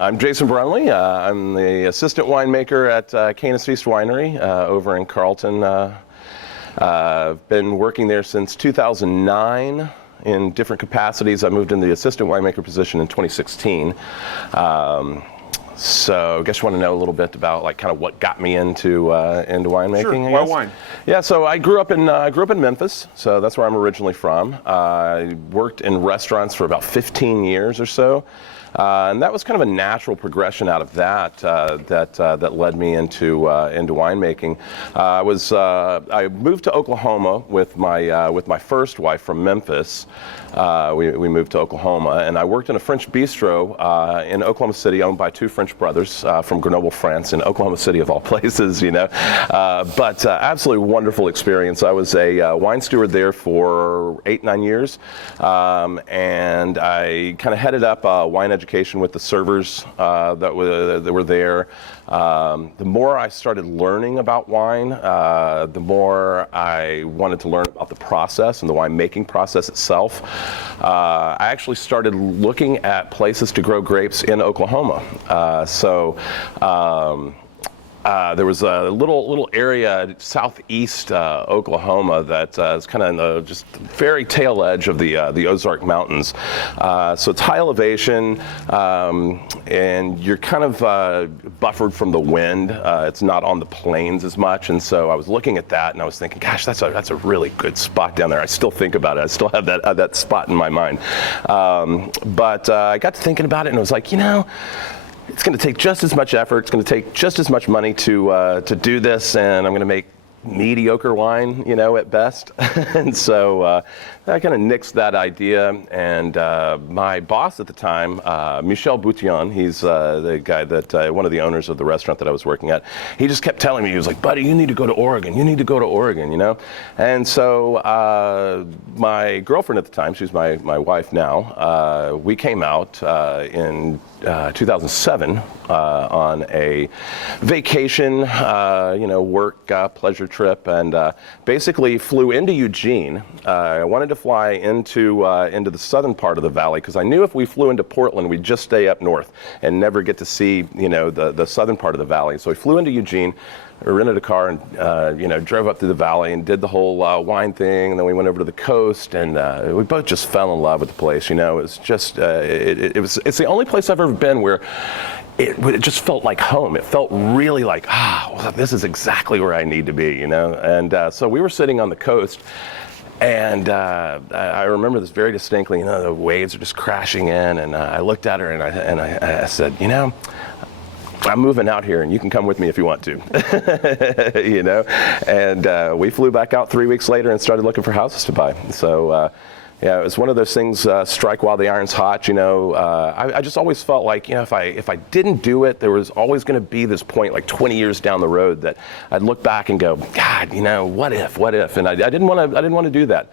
I'm Jason Brumley. I'm the assistant winemaker at Cana Winery over in Carlton. I've been working there since 2009 in different capacities. I moved into the assistant winemaker position in 2016. So I guess you want to know a little bit about like kind of what got me into winemaking. Sure. Why wine? Yeah, so I grew up in Memphis, so that's where I'm originally from. I worked in restaurants for about 15 years or so. And that was kind of a natural progression out of that that led me into winemaking. I moved to Oklahoma with my first wife from Memphis. We moved to Oklahoma, and I worked in a French bistro in Oklahoma City, owned by two French brothers from Grenoble, France, in Oklahoma City of all places, you know. But absolutely wonderful experience. I was a wine steward there for 8-9 years, and I kind of headed up wine education with the servers that were there. The more I started learning about wine, the more I wanted to learn about the process and the winemaking process itself. I actually started looking at places to grow grapes in Oklahoma. There was a little area southeast Oklahoma that is kind of in the just very tail edge of the Ozark Mountains. So it's high elevation, and you're kind of buffered from the wind. It's not on the plains as much, and so I was looking at that and I was thinking, gosh, that's a really good spot down there. I still think about it. I still have that spot in my mind. But I got to thinking about it and I was like, you know, it's going to take just as much effort. It's going to take just as much money to do this, and I'm going to make mediocre wine, you know, at best. And so I kind of nixed that idea. And my boss at the time, Michel Boutillon, he's the guy that one of the owners of the restaurant that I was working at. He just kept telling me, he was like, "Buddy, you need to go to Oregon. You need to go to Oregon," you know. And so my girlfriend at the time, she's my wife now. We came out in 2007 on a vacation, work pleasure trip, and basically flew into Eugene. I wanted to fly into the southern part of the valley because I knew if we flew into Portland, we'd just stay up north and never get to see, you know, the southern part of the valley. So we flew into Eugene. We rented a car and drove up through the valley and did the whole wine thing, and then we went over to the coast, and we both just fell in love with the place. You know, it was just it's the only place I've ever been where it just felt like home. It felt really like, well, this is exactly where I need to be, you know. And so we were sitting on the coast, and I remember this very distinctly. You know, the waves are just crashing in, and I looked at her and I said, you know, I'm moving out here and you can come with me if you want to, you know. And we flew back out 3 weeks later and started looking for houses to buy. So yeah, it was one of those things, strike while the iron's hot, you know. I just always felt like, you know, if I didn't do it, there was always going to be this point like 20 years down the road that I'd look back and go, God, you know, what if? And I didn't want to do that.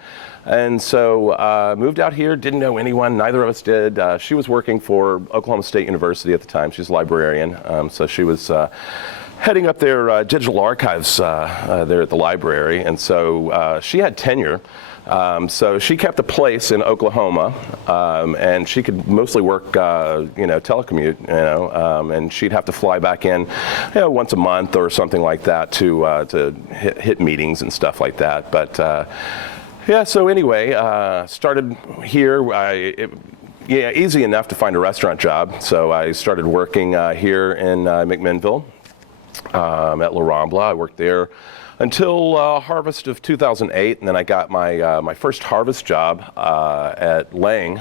And so moved out here, didn't know anyone, neither of us did. She was working for Oklahoma State University at the time. She's a librarian, so she was heading up their digital archives there at the library, and so she had tenure. So she kept a place in Oklahoma, and she could mostly work, telecommute, and she'd have to fly back in, once a month or something like that to hit meetings and stuff like that. But yeah, so anyway, started here. Easy enough to find a restaurant job. So I started working here in McMinnville at La Rambla. I worked there until harvest of 2008, and then I got my first harvest job at Lang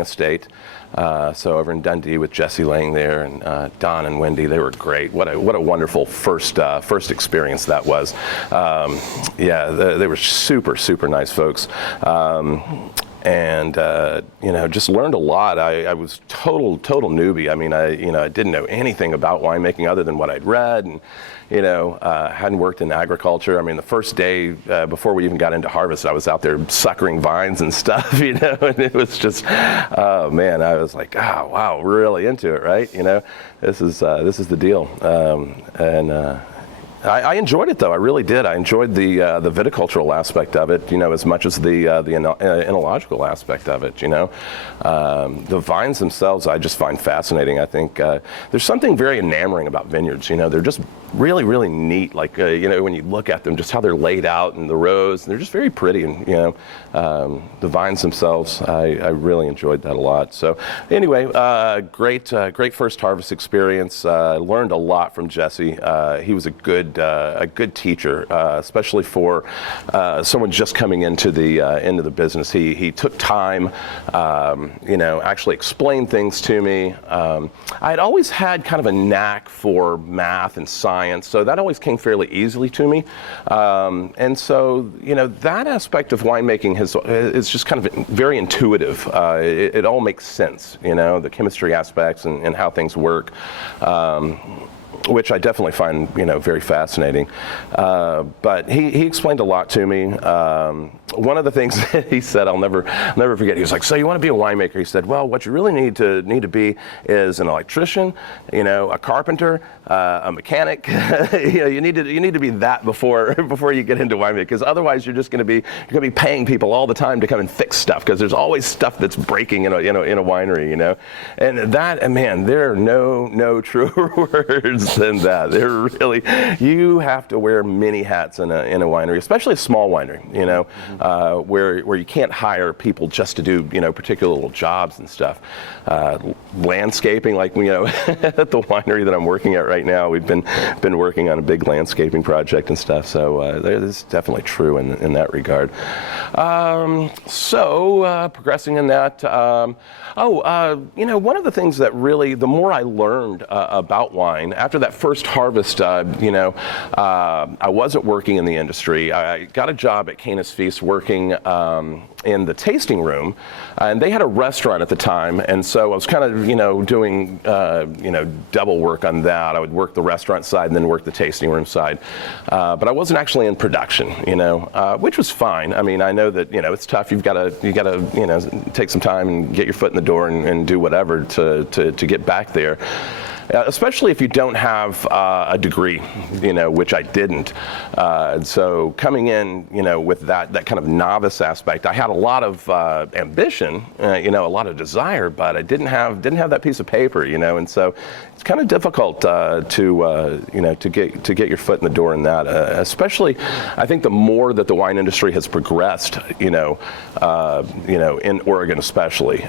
Estate. So over in Dundee with Jesse Lang there, and Don and Wendy. They were great. What a wonderful first experience that was. They were super nice folks. And just learned a lot. I was total newbie. I mean, I didn't know anything about winemaking other than what I'd read, and hadn't worked in agriculture. I mean, the first day before we even got into harvest, I was out there suckering vines and stuff, and it was just, oh man, I was like, oh wow, we're really into it, right? This is the deal. I enjoyed it though. I really did. I enjoyed the viticultural aspect of it, as much as the enological aspect of it. The vines themselves, I just find fascinating. I think there's something very enamoring about vineyards. They're just really, really neat. Like when you look at them, just how they're laid out in the rows, they're just very pretty. And the vines themselves, I really enjoyed that a lot. So anyway, great first harvest experience. Learned a lot from Jesse. He was a good teacher, especially for someone just coming into the business. He took time, actually explained things to me. I had always had kind of a knack for math and science, so that always came fairly easily to me. And so, that aspect of winemaking is just kind of very intuitive. It all makes sense, the chemistry aspects and how things work. Which I definitely find, very fascinating. But he explained a lot to me. One of the things that he said, I'll never forget. He was like, "So you want to be a winemaker?" He said, "Well, what you really need to be is an electrician, a carpenter, a mechanic. You need to be that before you get into winemaking, because otherwise you're going to be paying people all the time to come and fix stuff, because there's always stuff that's breaking in a winery, And that, man, there are no truer words than that. They're really, you have to wear many hats in a winery, especially a small winery, where you can't hire people just to do particular little jobs and stuff. Landscaping, like at the winery that I'm working at right now, we've been working on a big landscaping project and stuff. So it's definitely true in that regard. Progressing in that. One of the things that really, the more I learned about wine after that first harvest, I wasn't working in the industry. I got a job at Cana's Feast working in the tasting room, and they had a restaurant at the time, and so I was kind of doing double work on that. I would work the restaurant side and then work the tasting room side, but I wasn't actually in production, which was fine. I mean, I know that it's tough. You got to take some time and get your foot in the door and do whatever to get back there. Especially if you don't have a degree, which I didn't. So coming in, with that kind of novice aspect, I had a lot of ambition, a lot of desire, but I didn't have that piece of paper, and so it's kind of difficult to get your foot in the door in that. Especially, I think the more that the wine industry has progressed, in Oregon especially,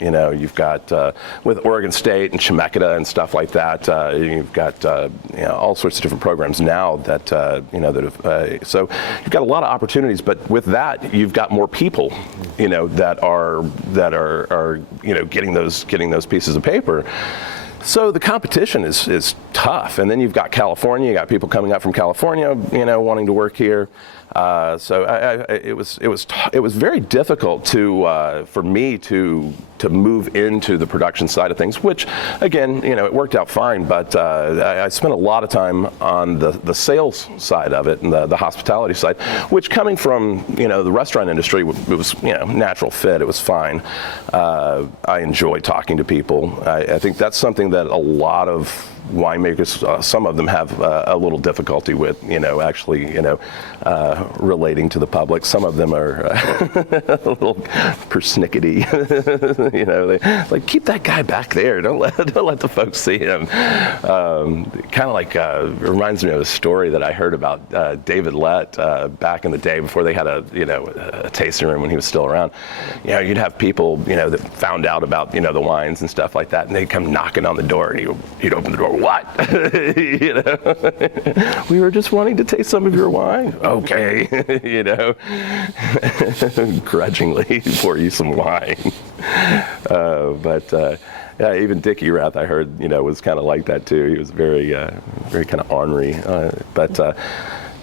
you've got with Oregon State and Chemeketa and stuff like that. You've got all sorts of different programs now that so you've got a lot of opportunities. But with that, you've got more people, that are getting those pieces of paper. So the competition is tough, and then you've got California. You got people coming up from California, wanting to work here. So it was very difficult for me to move into the production side of things, which again, it worked out fine. But I spent a lot of time on the sales side of it and the hospitality side, which coming from the restaurant industry, it was natural fit. It was fine. I enjoy talking to people. I think that's something that a lot of winemakers, some of them have a little difficulty with, actually, relating to the public. Some of them are a little persnickety, they like, keep that guy back there. Don't let the folks see him. Kind of like reminds me of a story that I heard about David Lett back in the day before they had a tasting room when he was still around. You'd have people, that found out about, the wines and stuff like that, and they'd come knocking on the door, and he'd open the door. What? We were just wanting to taste some of your wine. Okay, grudgingly pour you some wine. Yeah, even Dickie Rath, I heard, was kind of like that too. He was very kind of ornery.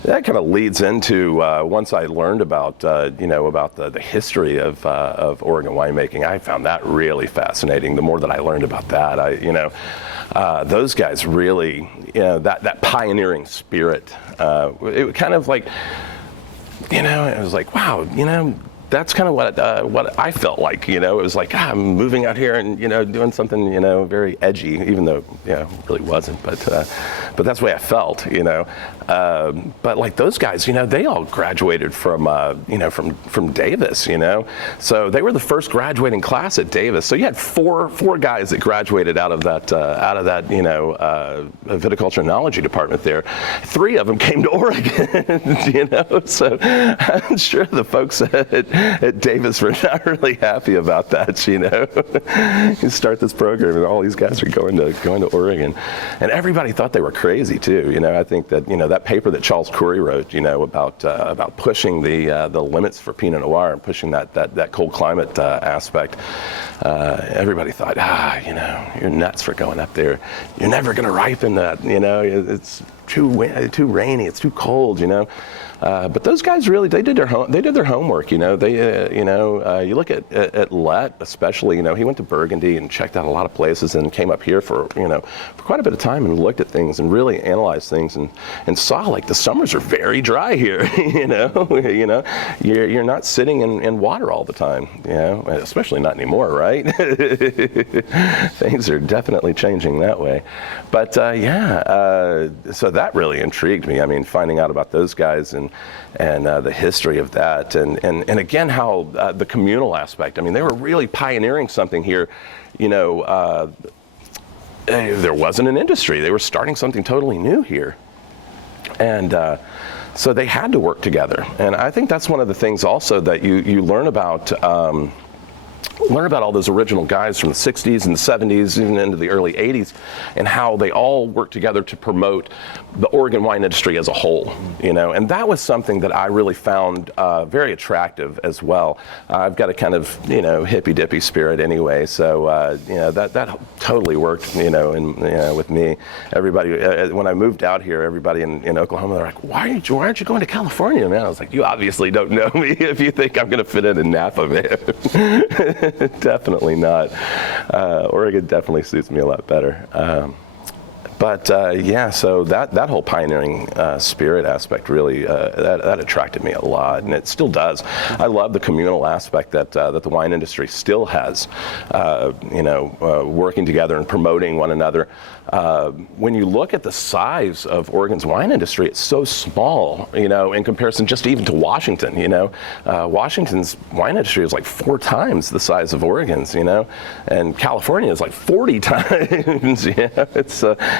That kind of leads into once I learned about the history of Oregon winemaking. I found that really fascinating. The more that I learned about that, those guys really, that pioneering spirit. It kind of like, it was like, wow, that's kind of what I felt like. It was like, I'm moving out here and doing something very edgy, even though it really wasn't. But that's the way I felt. But like those guys, they all graduated from Davis. So they were the first graduating class at Davis. So you had four guys that graduated out of that viticulture and enology department there. 3 of them came to Oregon. So I'm sure the folks at Davis were not really happy about that. You start this program and all these guys are going to Oregon, and everybody thought they were crazy too. I think that that paper that Charles Curry wrote, about pushing the limits for Pinot Noir and pushing that cold climate aspect. Everybody thought, you're nuts for going up there. You're never going to ripen that. It's too rainy. It's too cold. But those guys really, they did their homework. You look at Lett especially. He went to Burgundy and checked out a lot of places and came up here for quite a bit of time and looked at things and really analyzed things and saw like the summers are very dry here. You're not sitting in water all the time. Especially not anymore, right? Things are definitely changing that way. But so that really intrigued me. I mean, finding out about those guys and the history of that, and again how the communal aspect. I mean, they were really pioneering something here. There wasn't an industry. They were starting something totally new here, and so they had to work together. And I think that's one of the things also that you learn about. Learn about all those original guys from the 60s and the 70s and into the early 80s and how they all worked together to promote the Oregon wine industry as a whole, and that was something that I really found very attractive as well. I've got a kind of, hippy-dippy spirit anyway, so, that totally worked, with me. Everybody, when I moved out here, everybody in Oklahoma, they're like, why aren't you going to California, man? I was like, you obviously don't know me if you think I'm going to fit in Napa, man. Definitely not. Oregon definitely suits me a lot better. So that whole pioneering spirit aspect really that attracted me a lot, and it still does. I love the communal aspect that the wine industry still has. Working together and promoting one another. When you look at the size of Oregon's wine industry, it's so small, in comparison just even to Washington. Washington's wine industry is like 4 times the size of Oregon's, and California is like 40 times.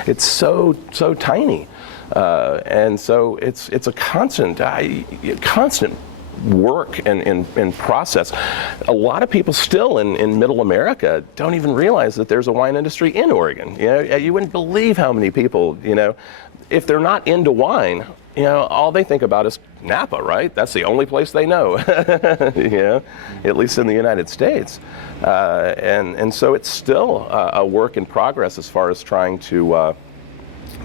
It's so tiny, and so it's a constant work and process. A lot of people still in Middle America don't even realize that there's a wine industry in Oregon. You wouldn't believe how many people, if they're not into wine, all they think about is Napa, right? That's the only place they know, at least in the United States. And so it's still a work in progress as far as trying to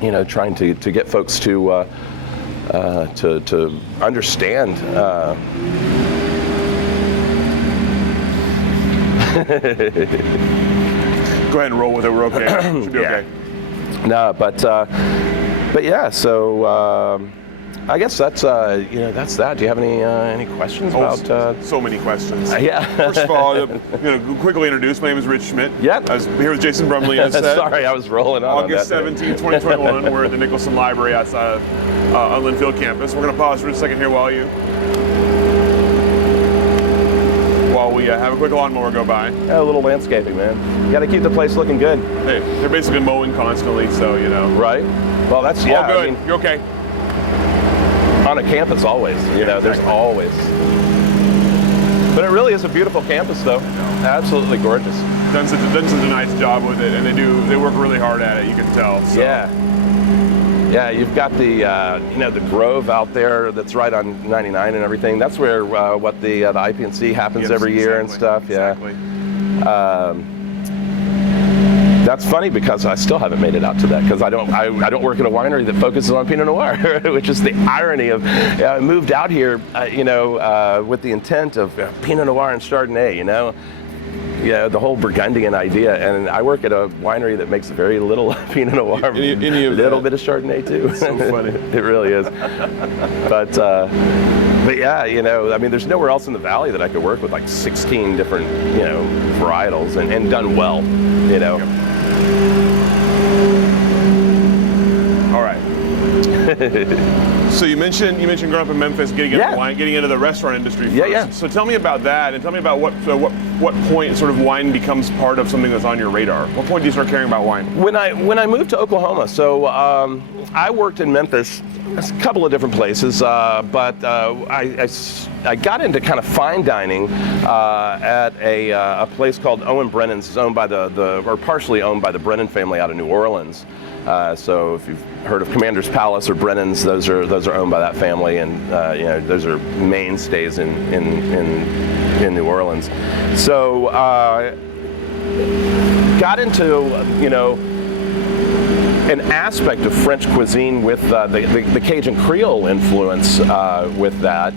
get folks to understand. Go ahead and roll with it. We're okay. Should be okay. No, but yeah. So I guess that's that's that. Do you have any questions about? So many questions. Yeah. First of all, quickly introduce. My name is Rich Schmidt. Yep. I was here with Jason Brumley. As said. Sorry, I was rolling on August 17, 2021. We're at the Nicholson Library outside on Linfield campus. We're going to pause for a second here while we have a quick lawnmower go by. Yeah, a little landscaping, man. You got to keep the place looking good. Hey, they're basically mowing constantly, so Right. Well, that's all good. You're okay. On a campus, always. There's always. But it really is a beautiful campus, though. Absolutely gorgeous. Done such a nice job with it, and they work really hard at it. You can tell. So. Yeah, you've got the the Grove out there that's right on 99 and everything. That's where what the IPNC happens every year and stuff. Exactly. That's funny because I still haven't made it out to that because I don't work in a winery that focuses on Pinot Noir, which is the irony of I moved out here with the intent of Pinot Noir and Chardonnay, the whole Burgundian idea, and I work at a winery that makes very little Pinot Noir, a little bit of Chardonnay too. That's so funny. It really is. But But yeah, I mean, there's nowhere else in the valley that I could work with like 16 different, varietals and done well, All right. So you mentioned growing up in Memphis, getting into wine, getting into the restaurant industry first. Yeah. So tell me about that, and tell me about what point sort of wine becomes part of something that's on your radar. What point do you start caring about wine? When I moved to Oklahoma, so I worked in Memphis, a couple of different places, but I got into kind of fine dining at a place called Owen Brennan's. It's owned by or partially owned by the Brennan family out of New Orleans. So if you've heard of Commander's Palace or Brennan's, those are owned by that family, and those are mainstays in New Orleans. So got into an aspect of French cuisine with the Cajun Creole influence with that.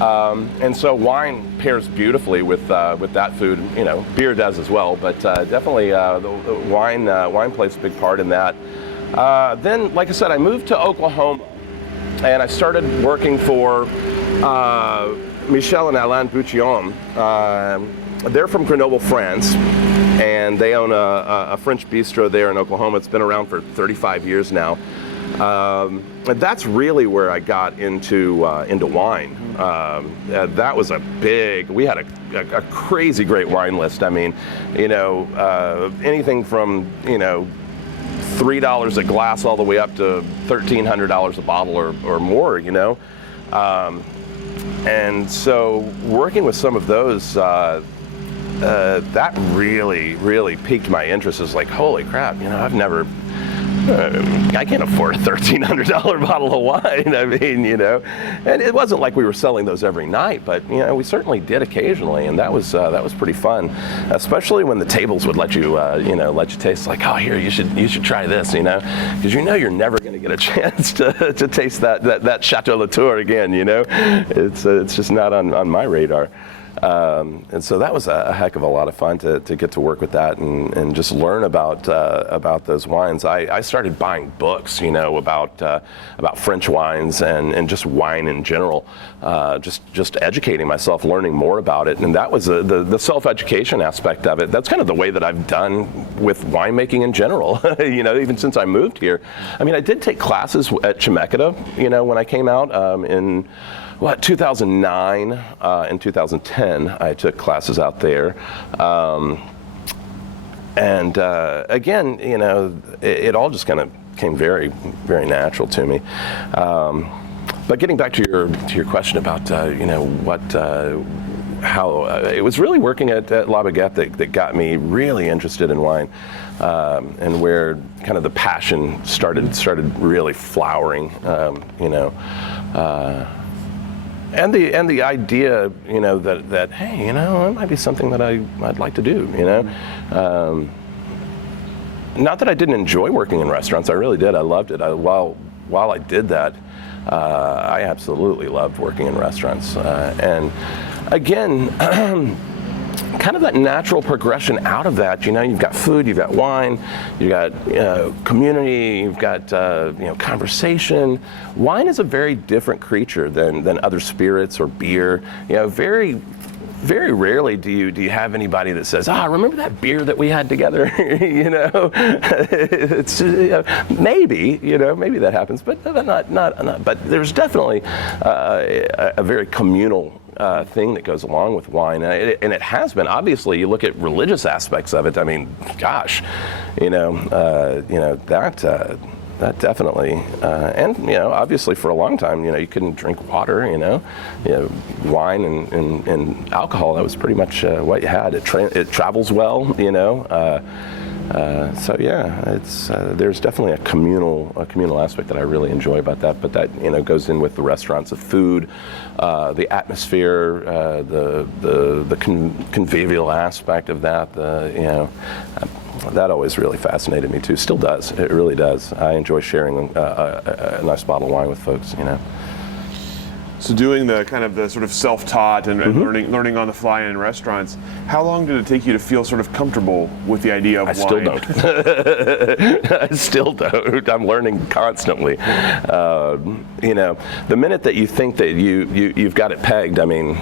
And so wine pairs beautifully with that food. Beer does as well, but definitely the wine plays a big part in that. Then, like I said, I moved to Oklahoma, and I started working for Michel and Alain Bouchillon. They're from Grenoble, France, and they own a French bistro there in Oklahoma. It's been around for 35 years now. And that's really where I got into wine. That was we had a crazy great wine list. I mean, anything from, $3 a glass all the way up to $1,300 a bottle or more, and so working with some of those, that really piqued my interest. It's like, holy crap, I can't afford a $1,300 bottle of wine. I mean, and it wasn't like we were selling those every night, but we certainly did occasionally, and that was pretty fun, especially when the tables would let you taste. Like, oh, here, you should try this, because you're never going to get a chance to taste that Chateau Latour again. It's just not on my radar. And so that was a heck of a lot of fun to get to work with that and just learn about those wines. I started buying books, about French wines and just wine in general, just educating myself, learning more about it. And that was the self-education aspect of it. That's kind of the way that I've done with winemaking in general, even since I moved here. I mean, I did take classes at Chemeketa, when I came out in 2009 and 2010, I took classes out there. And again, it all just kind of came very, very natural to me. But getting back to your question about, how it was really working at La Baguette that got me really interested in wine, and where kind of the passion started really flowering, And the idea, that hey, it might be something that I'd like to do, Not that I didn't enjoy working in restaurants. I really did. I loved it. While I did that, I absolutely loved working in restaurants. And again, kind of that natural progression out of that. You've got food, you've got wine, you've got community, you've got conversation. Wine is a very different creature than other spirits or beer. Very, very rarely do you have anybody that says, remember that beer that we had together? It's maybe that happens, but not. But there's definitely a very communal thing that goes along with wine, and it has been. Obviously, you look at religious aspects of it. I mean, gosh, that definitely, and obviously for a long time, you couldn't drink water. Wine and alcohol. That was pretty much what you had. It travels well. So yeah, it's there's definitely a communal aspect that I really enjoy about that. But that goes in with the restaurants, the food, the atmosphere, the convivial aspect of that. That always really fascinated me too. Still does. It really does. I enjoy sharing a nice bottle of wine with folks. So doing the kind of the sort of self-taught and learning on the fly in restaurants, how long did it take you to feel sort of comfortable with the idea of wine? Still don't. I still don't. I'm learning constantly. The minute that you think that you've got it pegged, I mean,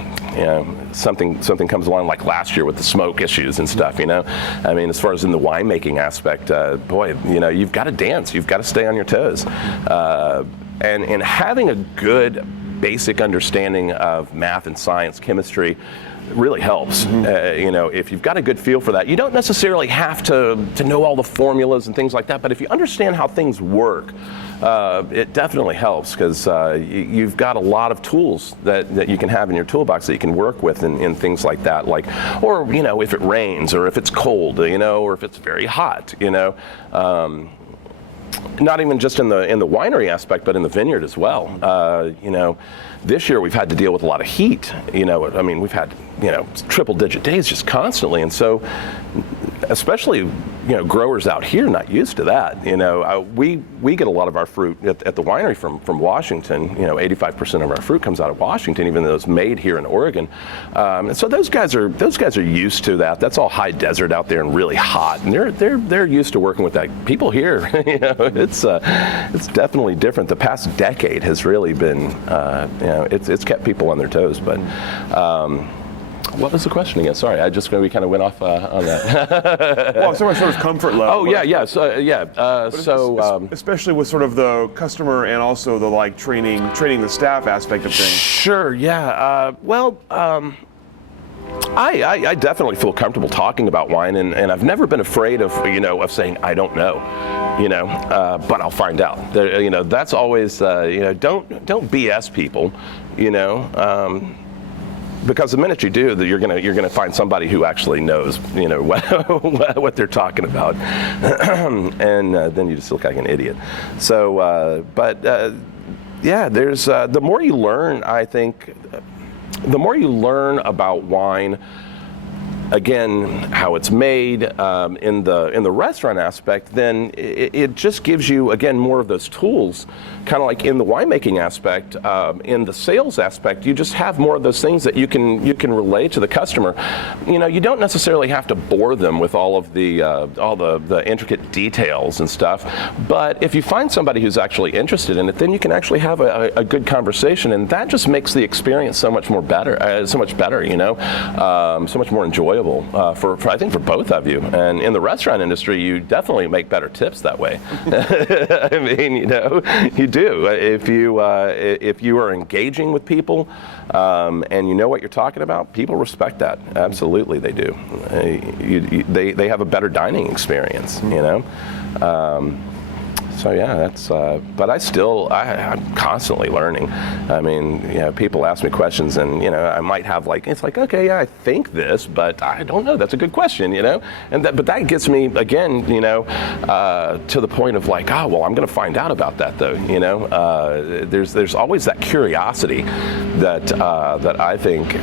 something comes along like last year with the smoke issues and stuff. I mean, as far as in the winemaking aspect, you've got to dance. You've got to stay on your toes, and having a good basic understanding of math and science, chemistry, really helps. If you've got a good feel for that, you don't necessarily have to know all the formulas and things like that, but if you understand how things work, it definitely helps, because you've got a lot of tools that you can have in your toolbox that you can work with in things like that, or if it rains, or if it's cold, or if it's very hot, not even just in the winery aspect, but in the vineyard as well. This year we've had to deal with a lot of heat. I mean, we've had triple-digit days just constantly, and so especially growers out here not used to that. We get a lot of our fruit at the winery from Washington. 85% of our fruit comes out of Washington, even though it's made here in Oregon. And so those guys are used to that. That's all high desert out there and really hot, and they're used to working with that. People here, it's definitely different. The past decade has really been, it's kept people on their toes. But what was the question again? Sorry, we kind of went off on that. Well, so much sort of comfort level. Oh yeah. So especially with sort of the customer and also the training the staff aspect of things. Sure. Yeah. I definitely feel comfortable talking about wine, and I've never been afraid of saying I don't know, but I'll find out. That's always don't BS people, because the minute you do, that you're gonna find somebody who actually knows, what they're talking about, and then you just look like an idiot. So, there's the more you learn, I think, the more you learn about wine, again, how it's made in the restaurant aspect, then it just gives you, again, more of those tools, kind of like in the winemaking aspect, in the sales aspect. You just have more of those things that you can relay to the customer. You don't necessarily have to bore them with all the intricate details and stuff, but if you find somebody who's actually interested in it, then you can actually have a good conversation, and that just makes the experience so much better, so much more enjoyable. For I think for both of you, and in the restaurant industry, you definitely make better tips that way. I mean, you do if you are engaging with people, and you know what you're talking about. People respect that. Absolutely, they do. They have a better dining experience. So yeah, that's. But I'm constantly learning. I mean, people ask me questions, and I might have okay, yeah, I think this, but I don't know. That's a good question, but that gets me again, to the point of I'm going to find out about that though. There's always that curiosity that I think.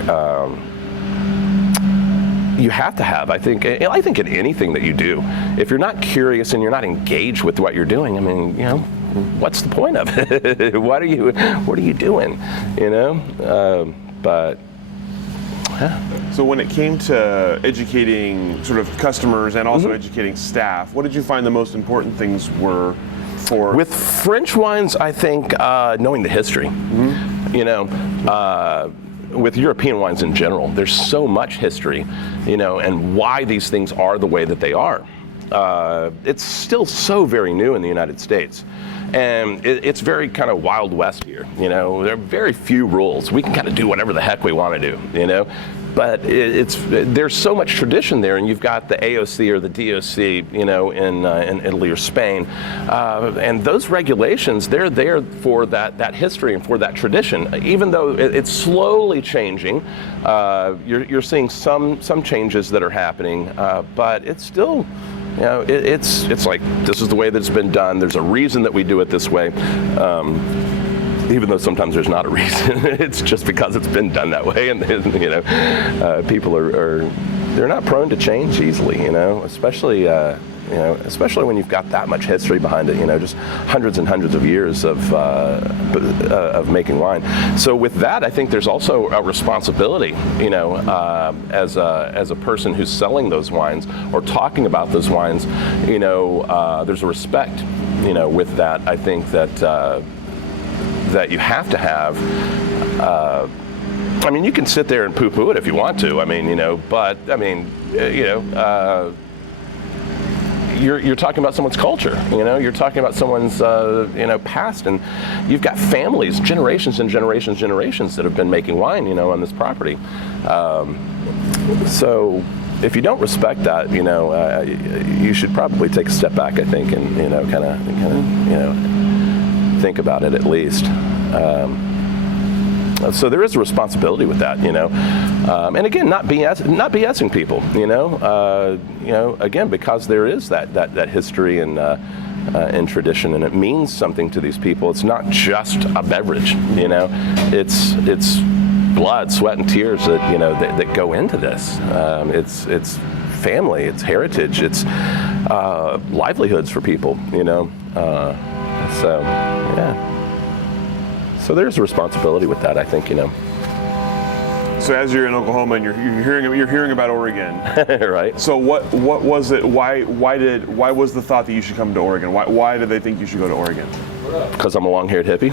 You have to have. I think in anything that you do, if you're not curious and you're not engaged with what you're doing, I mean, what's the point of it? What are you doing? But. Yeah. So when it came to educating sort of customers and also educating staff, what did you find the most important things were for? With French wines, I think knowing the history. With European wines in general, there's so much history, and why these things are the way that they are. It's still so very new in the United States, and it's very kind of Wild West here. There are very few rules. We can kind of do whatever the heck we want to do, but there's so much tradition there, and you've got the AOC or the DOC, in Italy or Spain, and those regulations, they're there for that history and for that tradition. Even though it's slowly changing, you're seeing some changes that are happening, but it's still. It's like this is the way that it's been done. There's a reason that we do it this way. Even though sometimes there's not a reason, it's just because it's been done that way, and people they're not prone to change easily, especially especially when you've got that much history behind it, just hundreds and hundreds of years of making wine. So with that, I think there's also a responsibility, as a person who's selling those wines or talking about those wines, there's a respect, with that. I think that that you have to have. You can sit there and poo-poo it if you want to. You're talking about someone's culture. You're talking about someone's past, and you've got families, generations and generations that have been making wine, on this property. So if you don't respect that, you should probably take a step back, I think, and kind of think about it at least. So there is a responsibility with that, and again, not BSing people, again, because there is that history and tradition, and it means something to these people. It's not just a beverage, it's blood, sweat, and tears that go into this. It's family, it's heritage, it's livelihoods for people, so yeah. So there's a responsibility with that, I think, So as you're in Oklahoma and you're hearing about Oregon, right? So what was it? Why was the thought that you should come to Oregon? Why did they think you should go to Oregon? Because I'm a long-haired hippie.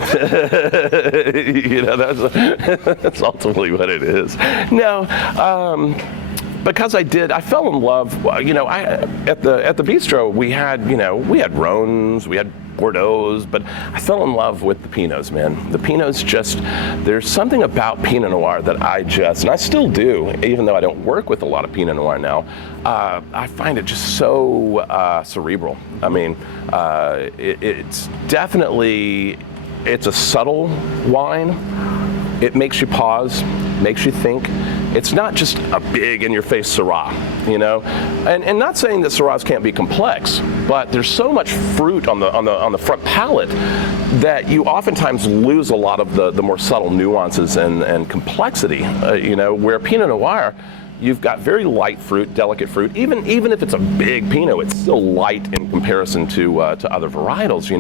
That's ultimately what it is. No. Because I fell in love. At the Bistro we had Rhones, we had Bordeaux, but I fell in love with the Pinots, man. The Pinots there's something about Pinot Noir that and I still do, even though I don't work with a lot of Pinot Noir now, I find it just so cerebral. It's definitely, it's a subtle wine. It makes you pause, makes you think. It's not just a big in-your-face Syrah, and not saying that Syrahs can't be complex, but there's so much fruit on the front palate that you oftentimes lose a lot of the more subtle nuances and complexity. Where Pinot Noir, you've got very light fruit, delicate fruit. Even if it's a big Pinot, it's still light in comparison to other varietals.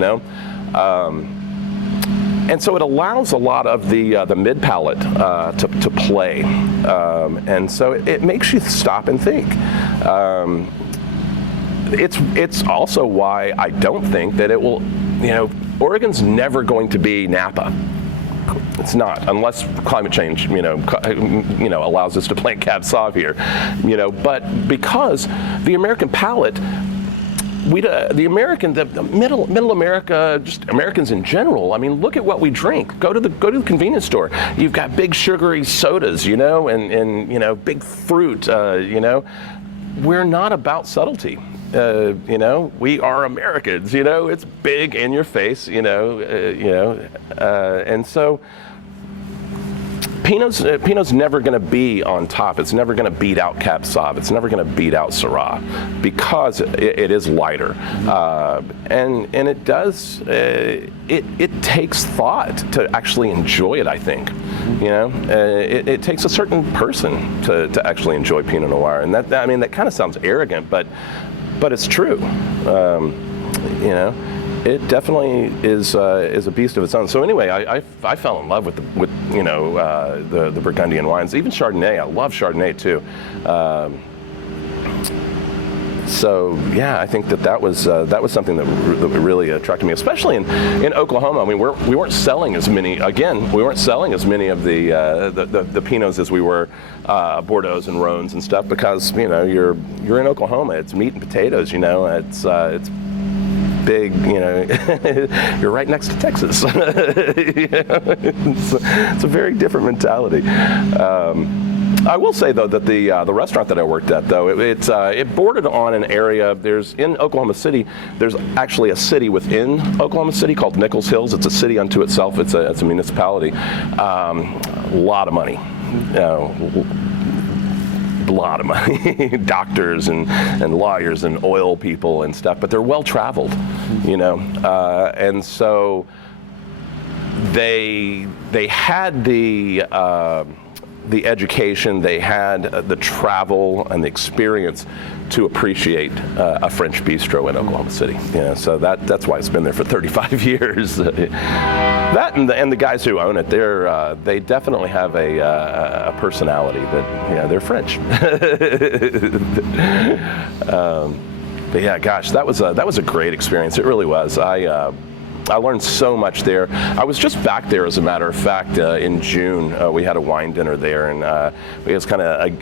And so it allows a lot of the mid palate to play, and so it makes you stop and think. It's also why I don't think that it will. Oregon's never going to be Napa. It's not, unless climate change, allows us to plant Cab Sauv here, But because the American palate. The middle America, just Americans in general. Look at what we drink. Go to the convenience store. You've got big sugary sodas, and big fruit. We're not about subtlety. We are Americans. It's big in your face. And so. Pinot's never going to be on top. It's never going to beat out Cab Sauv. It's never going to beat out Syrah because it is lighter, and it does. It takes thought to actually enjoy it. I think, it takes a certain person to actually enjoy Pinot Noir, and that kind of sounds arrogant, but it's true. It definitely is a beast of its own. So anyway, I fell in love with the Burgundian wines, even Chardonnay. I love Chardonnay too. So yeah, I think that was something that really attracted me, especially in Oklahoma. We weren't selling as many. Again, we weren't selling as many of the Pinots as we were Bordeaux and Rhones and stuff, because you're in Oklahoma. It's meat and potatoes. It's big, you're right next to Texas. It's a very different mentality. I will say though that the restaurant that I worked at, though, it bordered on an area. In Oklahoma City, there's actually a city within Oklahoma City called Nichols Hills. It's a city unto itself. It's a municipality. A lot of money. A lot of money, doctors and lawyers and oil people and stuff, but they're well traveled, and so they had the the education, they had the travel and the experience to appreciate a French bistro in Oklahoma City. So that's why it's been there for 35 years. That and the guys who own it, they definitely have a personality that they're French. But yeah, gosh, that was a great experience. It really was. I learned so much there. I was just back there, as a matter of fact, in June. We had a wine dinner there, and it was kind of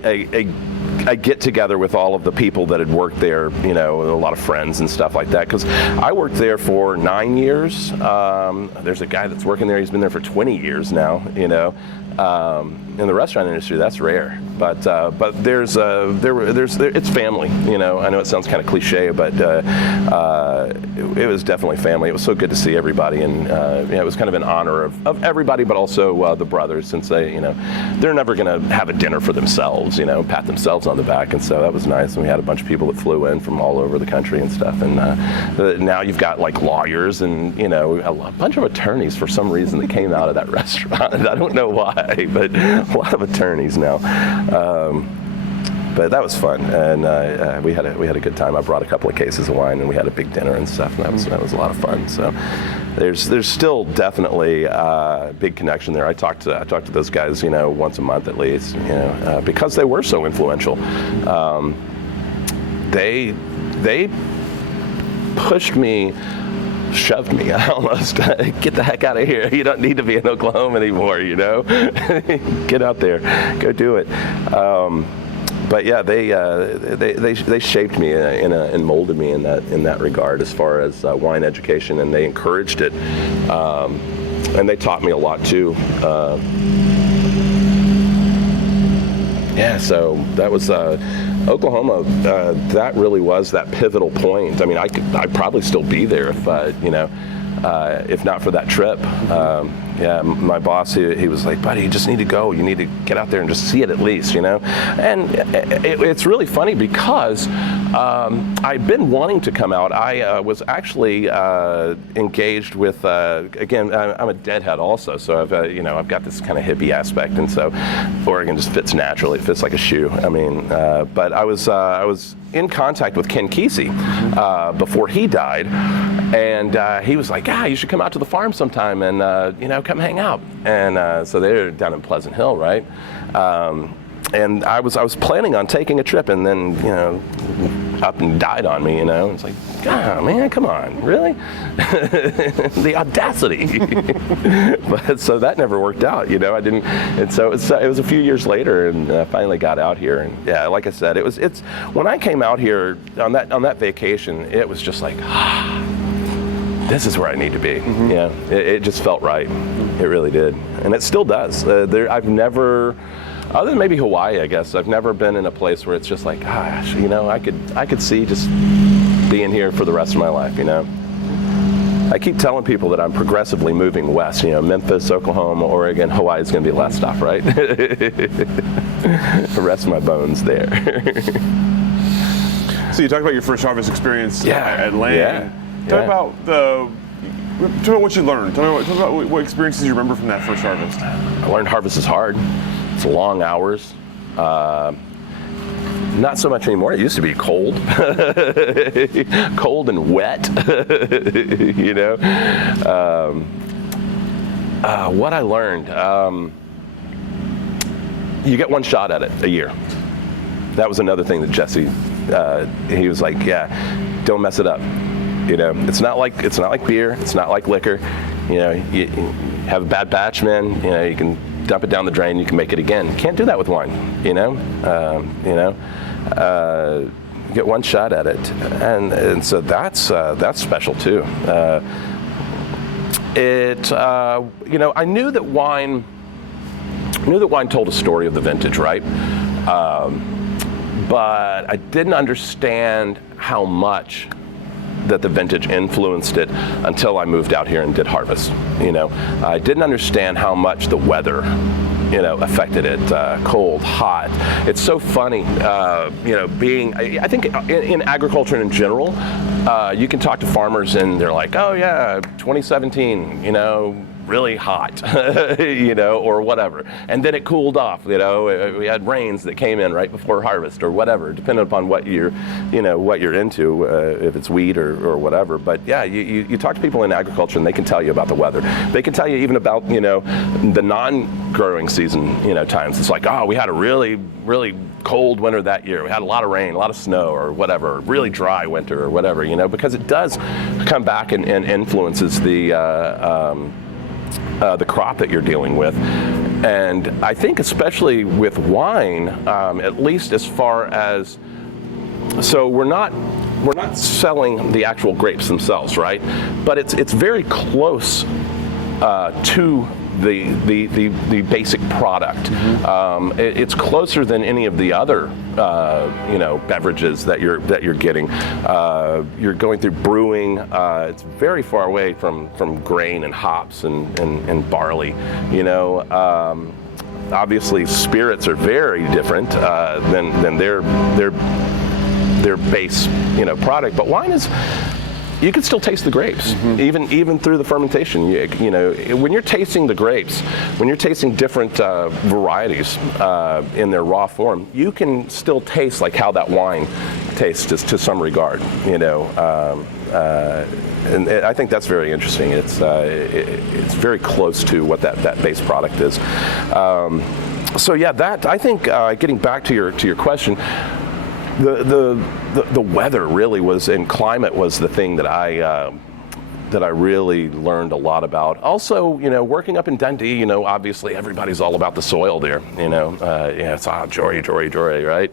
a get together with all of the people that had worked there, a lot of friends and stuff like that. Because I worked there for 9 years. There's a guy that's working there. He's been there for 20 years now. In the restaurant industry, that's rare. But there's it's family. I know it sounds kind of cliche, but it was definitely family. It was so good to see everybody, and it was kind of in honor of everybody, but also the brothers, since they're never going to have a dinner for themselves, pat themselves on the back, and so that was nice. And we had a bunch of people that flew in from all over the country and stuff, and now you've got like lawyers and a bunch of attorneys for some reason that came out of that restaurant. I don't know why, but a lot of attorneys now. But that was fun, and we had a good time. I brought a couple of cases of wine, and we had a big dinner and stuff, and that was a lot of fun. So there's still definitely a big connection there. I talk to those guys, once a month at least, because they were so influential. They pushed me, shoved me almost. Get the heck out of here. You don't need to be in Oklahoma anymore, Get out there, go do it. But yeah, they shaped me and molded me in that regard as far as wine education, and they encouraged it, and they taught me a lot too. So that was Oklahoma. That really was that pivotal point. I mean, I'd probably still be there if not for that trip. My boss, he was like, buddy, you just need to go. You need to get out there and just see it at least, And it's really funny because I've been wanting to come out. I was actually engaged with, again, I'm a deadhead also, so I've got this kind of hippie aspect, and so Oregon just fits naturally. It fits like a shoe. I mean, but I was in contact with Ken Kesey before he died, and he was like, you should come out to the farm sometime and come hang out. And so they're down in Pleasant Hill, right? And I was planning on taking a trip, and then up and died on me. It's like, God, man, come on, really? The audacity. But so that never worked out. I didn't. And so it was a few years later, and I finally got out here. And yeah, like I said, it's when I came out here on that vacation, it was just like, this is where I need to be. Mm-hmm. It just felt right. It really did, and it still does. I've never, other than maybe Hawaii, I guess, I've never been in a place where it's just like, gosh, I could see just being here for the rest of my life. I keep telling people that I'm progressively moving west. Memphis, Oklahoma, Oregon, Hawaii is going to be the last stop, right? Rest my bones there. So you talked about your first harvest experience at Lane. Yeah. Talk about what you learned. Tell me about what experiences you remember from that first harvest. I learned harvest is hard. It's long hours. Not so much anymore. It used to be cold, cold and wet. What I learned. You get one shot at it a year. That was another thing that Jesse. He was like, don't mess it up. It's not like beer. It's not like liquor. You have a bad batch, man. You can dump it down the drain. You can make it again. You can't do that with wine. Get one shot at it, and so that's special too. I knew that wine told a story of the vintage, right? But I didn't understand how much that the vintage influenced it until I moved out here and did harvest. I didn't understand how much the weather, affected it. Cold, hot. It's so funny, I think in agriculture in general, you can talk to farmers and they're like, oh yeah, 2017, really hot, or whatever. And then it cooled off, we had rains that came in right before harvest or whatever, depending upon what you're into, if it's wheat or whatever. But yeah, you talk to people in agriculture and they can tell you about the weather. They can tell you even about, the non-growing season, times. It's like, oh, we had a really, really cold winter that year. We had a lot of rain, a lot of snow or whatever, really dry winter or whatever, because it does come back and influences the crop that you're dealing with. And I think especially with wine, at least as far as, so we're not selling the actual grapes themselves, right? But it's very close to the basic product. It's closer than any of the other beverages that you're getting. You're going through brewing. It's very far away from grain and hops and barley. Obviously spirits are very different than their base product, but wine is. You can still taste the grapes, even through the fermentation. When you're tasting the grapes, when you're tasting different varieties in their raw form, you can still taste like how that wine tastes to some regard. And I think that's very interesting. It's very close to what that base product is. So yeah, that I think getting back to your question. The weather really was, and climate was the thing that I really learned a lot about. Also, working up in Dundee, obviously everybody's all about the soil there. It's jory, right?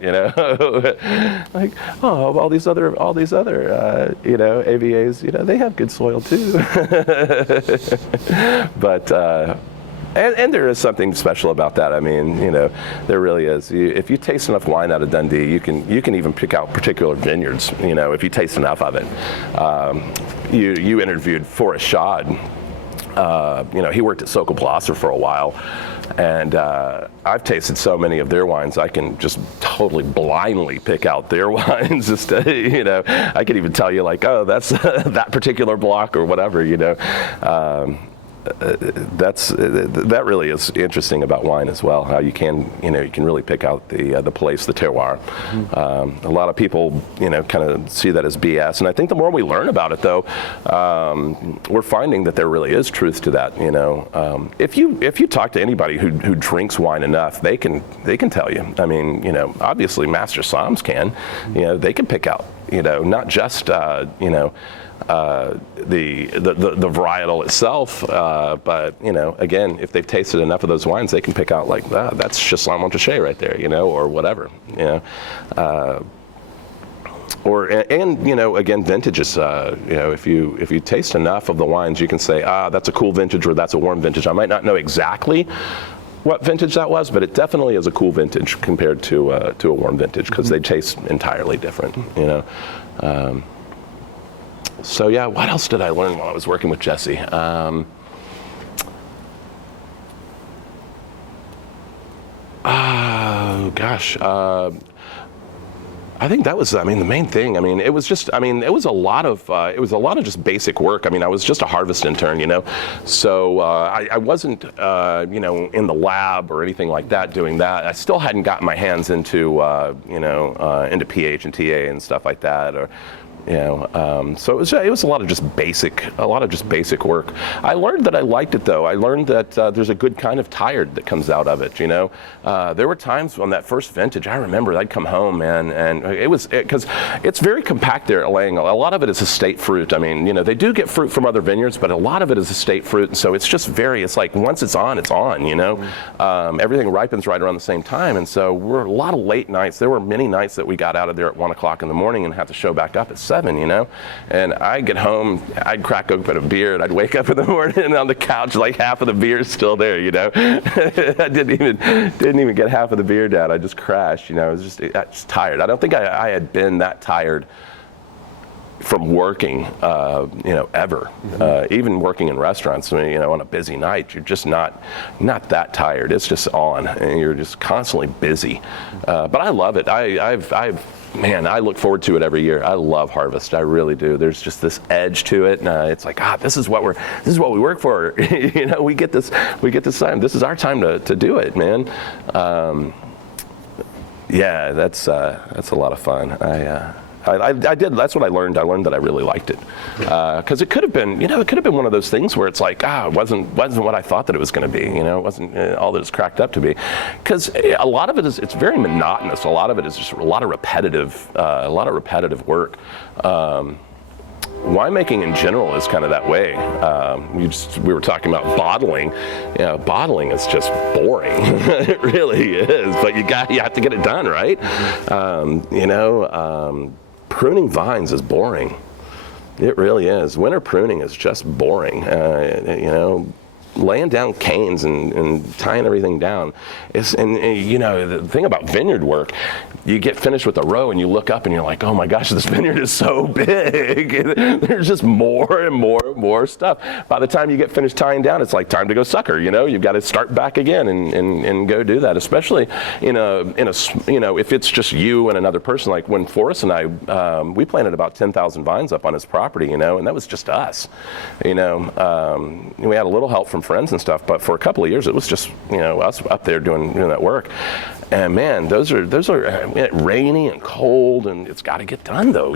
Like, oh, all these other AVAs, they have good soil too. But. And there is something special about that. I mean, there really is. If you taste enough wine out of Dundee, you can even pick out particular vineyards. If you taste enough of it. You interviewed Forrest Schad. He worked at Sokol Blosser for a while, and I've tasted so many of their wines. I can just totally blindly pick out their wines. I can even tell you like, oh, that's that particular block or whatever. That really is interesting about wine as well. How you can really pick out the place, the terroir. A lot of people kind of see that as BS, and I think the more we learn about it, though, we're finding that there really is truth to that. If you talk to anybody who drinks wine enough, they can tell you. I mean, obviously Master Soms can. They can pick out. Not just the varietal itself, but again, if they've tasted enough of those wines, they can pick out like that's Xylem Wines right there, or whatever, again, vintages. If you taste enough of the wines, you can say, that's a cool vintage or that's a warm vintage. I might not know exactly what vintage that was, but it definitely is a cool vintage compared to a warm vintage because they taste entirely different. So yeah, what else did I learn while I was working with Jesse? I think that was, the main thing. It was just, it was a lot of just basic work. I was just a harvest intern, so I wasn't, in the lab or anything like that doing that. I still hadn't gotten my hands into, into pH and TA and stuff like that, or. So it was a lot of just basic work. I learned that I liked it though. I learned that there's a good kind of tired that comes out of it. There were times on that first vintage. I remember I'd come home, man, and because it's very compact there at Lang. A lot of it is estate fruit. They do get fruit from other vineyards, but a lot of it is estate fruit, and so it's just it's like once it's on, it's on. Everything ripens right around the same time, and so we're a lot of late nights. There were many nights that we got out of there at 1 o'clock in the morning and had to show back up at 7, and I'd get home, I'd crack open a beer, and I'd wake up in the morning and on the couch, like half of the beer's still there, I didn't even get half of the beer down. I just crashed, I was just tired. I don't think I had been that tired from working, ever. Even working in restaurants, on a busy night, you're just not that tired. It's just on, and you're just constantly busy. But I love it. Man, I look forward to it every year. I love harvest. I really do. There's just this edge to it, and it's like, this is what we work for. We get this time. This is our time to do it, man. Yeah, that's a lot of fun. I did. That's what I learned. I learned that I really liked it, because it could have been, one of those things where it's like, it wasn't what I thought that it was going to be. It wasn't all that it's cracked up to be, because a lot of it it's very monotonous. A lot of it is just a lot of repetitive work. Winemaking in general is kind of that way. We were talking about bottling. Bottling is just boring. It really is. But you have to get it done, right? Pruning vines is boring. It really is. Winter pruning is just boring. Laying down canes and tying everything down. The thing about vineyard work, you get finished with a row and you look up and you're like, oh my gosh, this vineyard is so big. There's just more and more and more stuff. By the time you get finished tying down, it's like time to go sucker. You've got to start back again and go do that. Especially if it's just you and another person. Like when Forrest and I, we planted about 10,000 vines up on his property, and that was just us. We had a little help from friends and stuff, but for a couple of years it was just us up there doing that work. And man, those are rainy and cold, and it's got to get done though.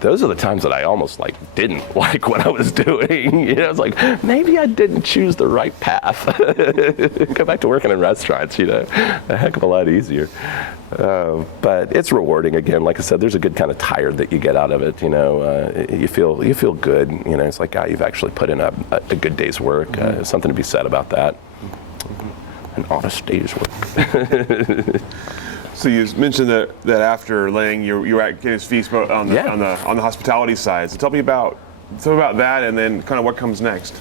Those are the times that I almost didn't like what I was doing. It's like maybe I didn't choose the right path. Go back to working in restaurants, a heck of a lot easier. But it's rewarding again. Like I said, there's a good kind of tired that you get out of it. You feel good. It's like you've actually put in a good day's work. Something to be said about that. An honest day's work. So you mentioned that after laying, you were at Cana's Feast on the hospitality side. So tell me about that, and then kind of what comes next.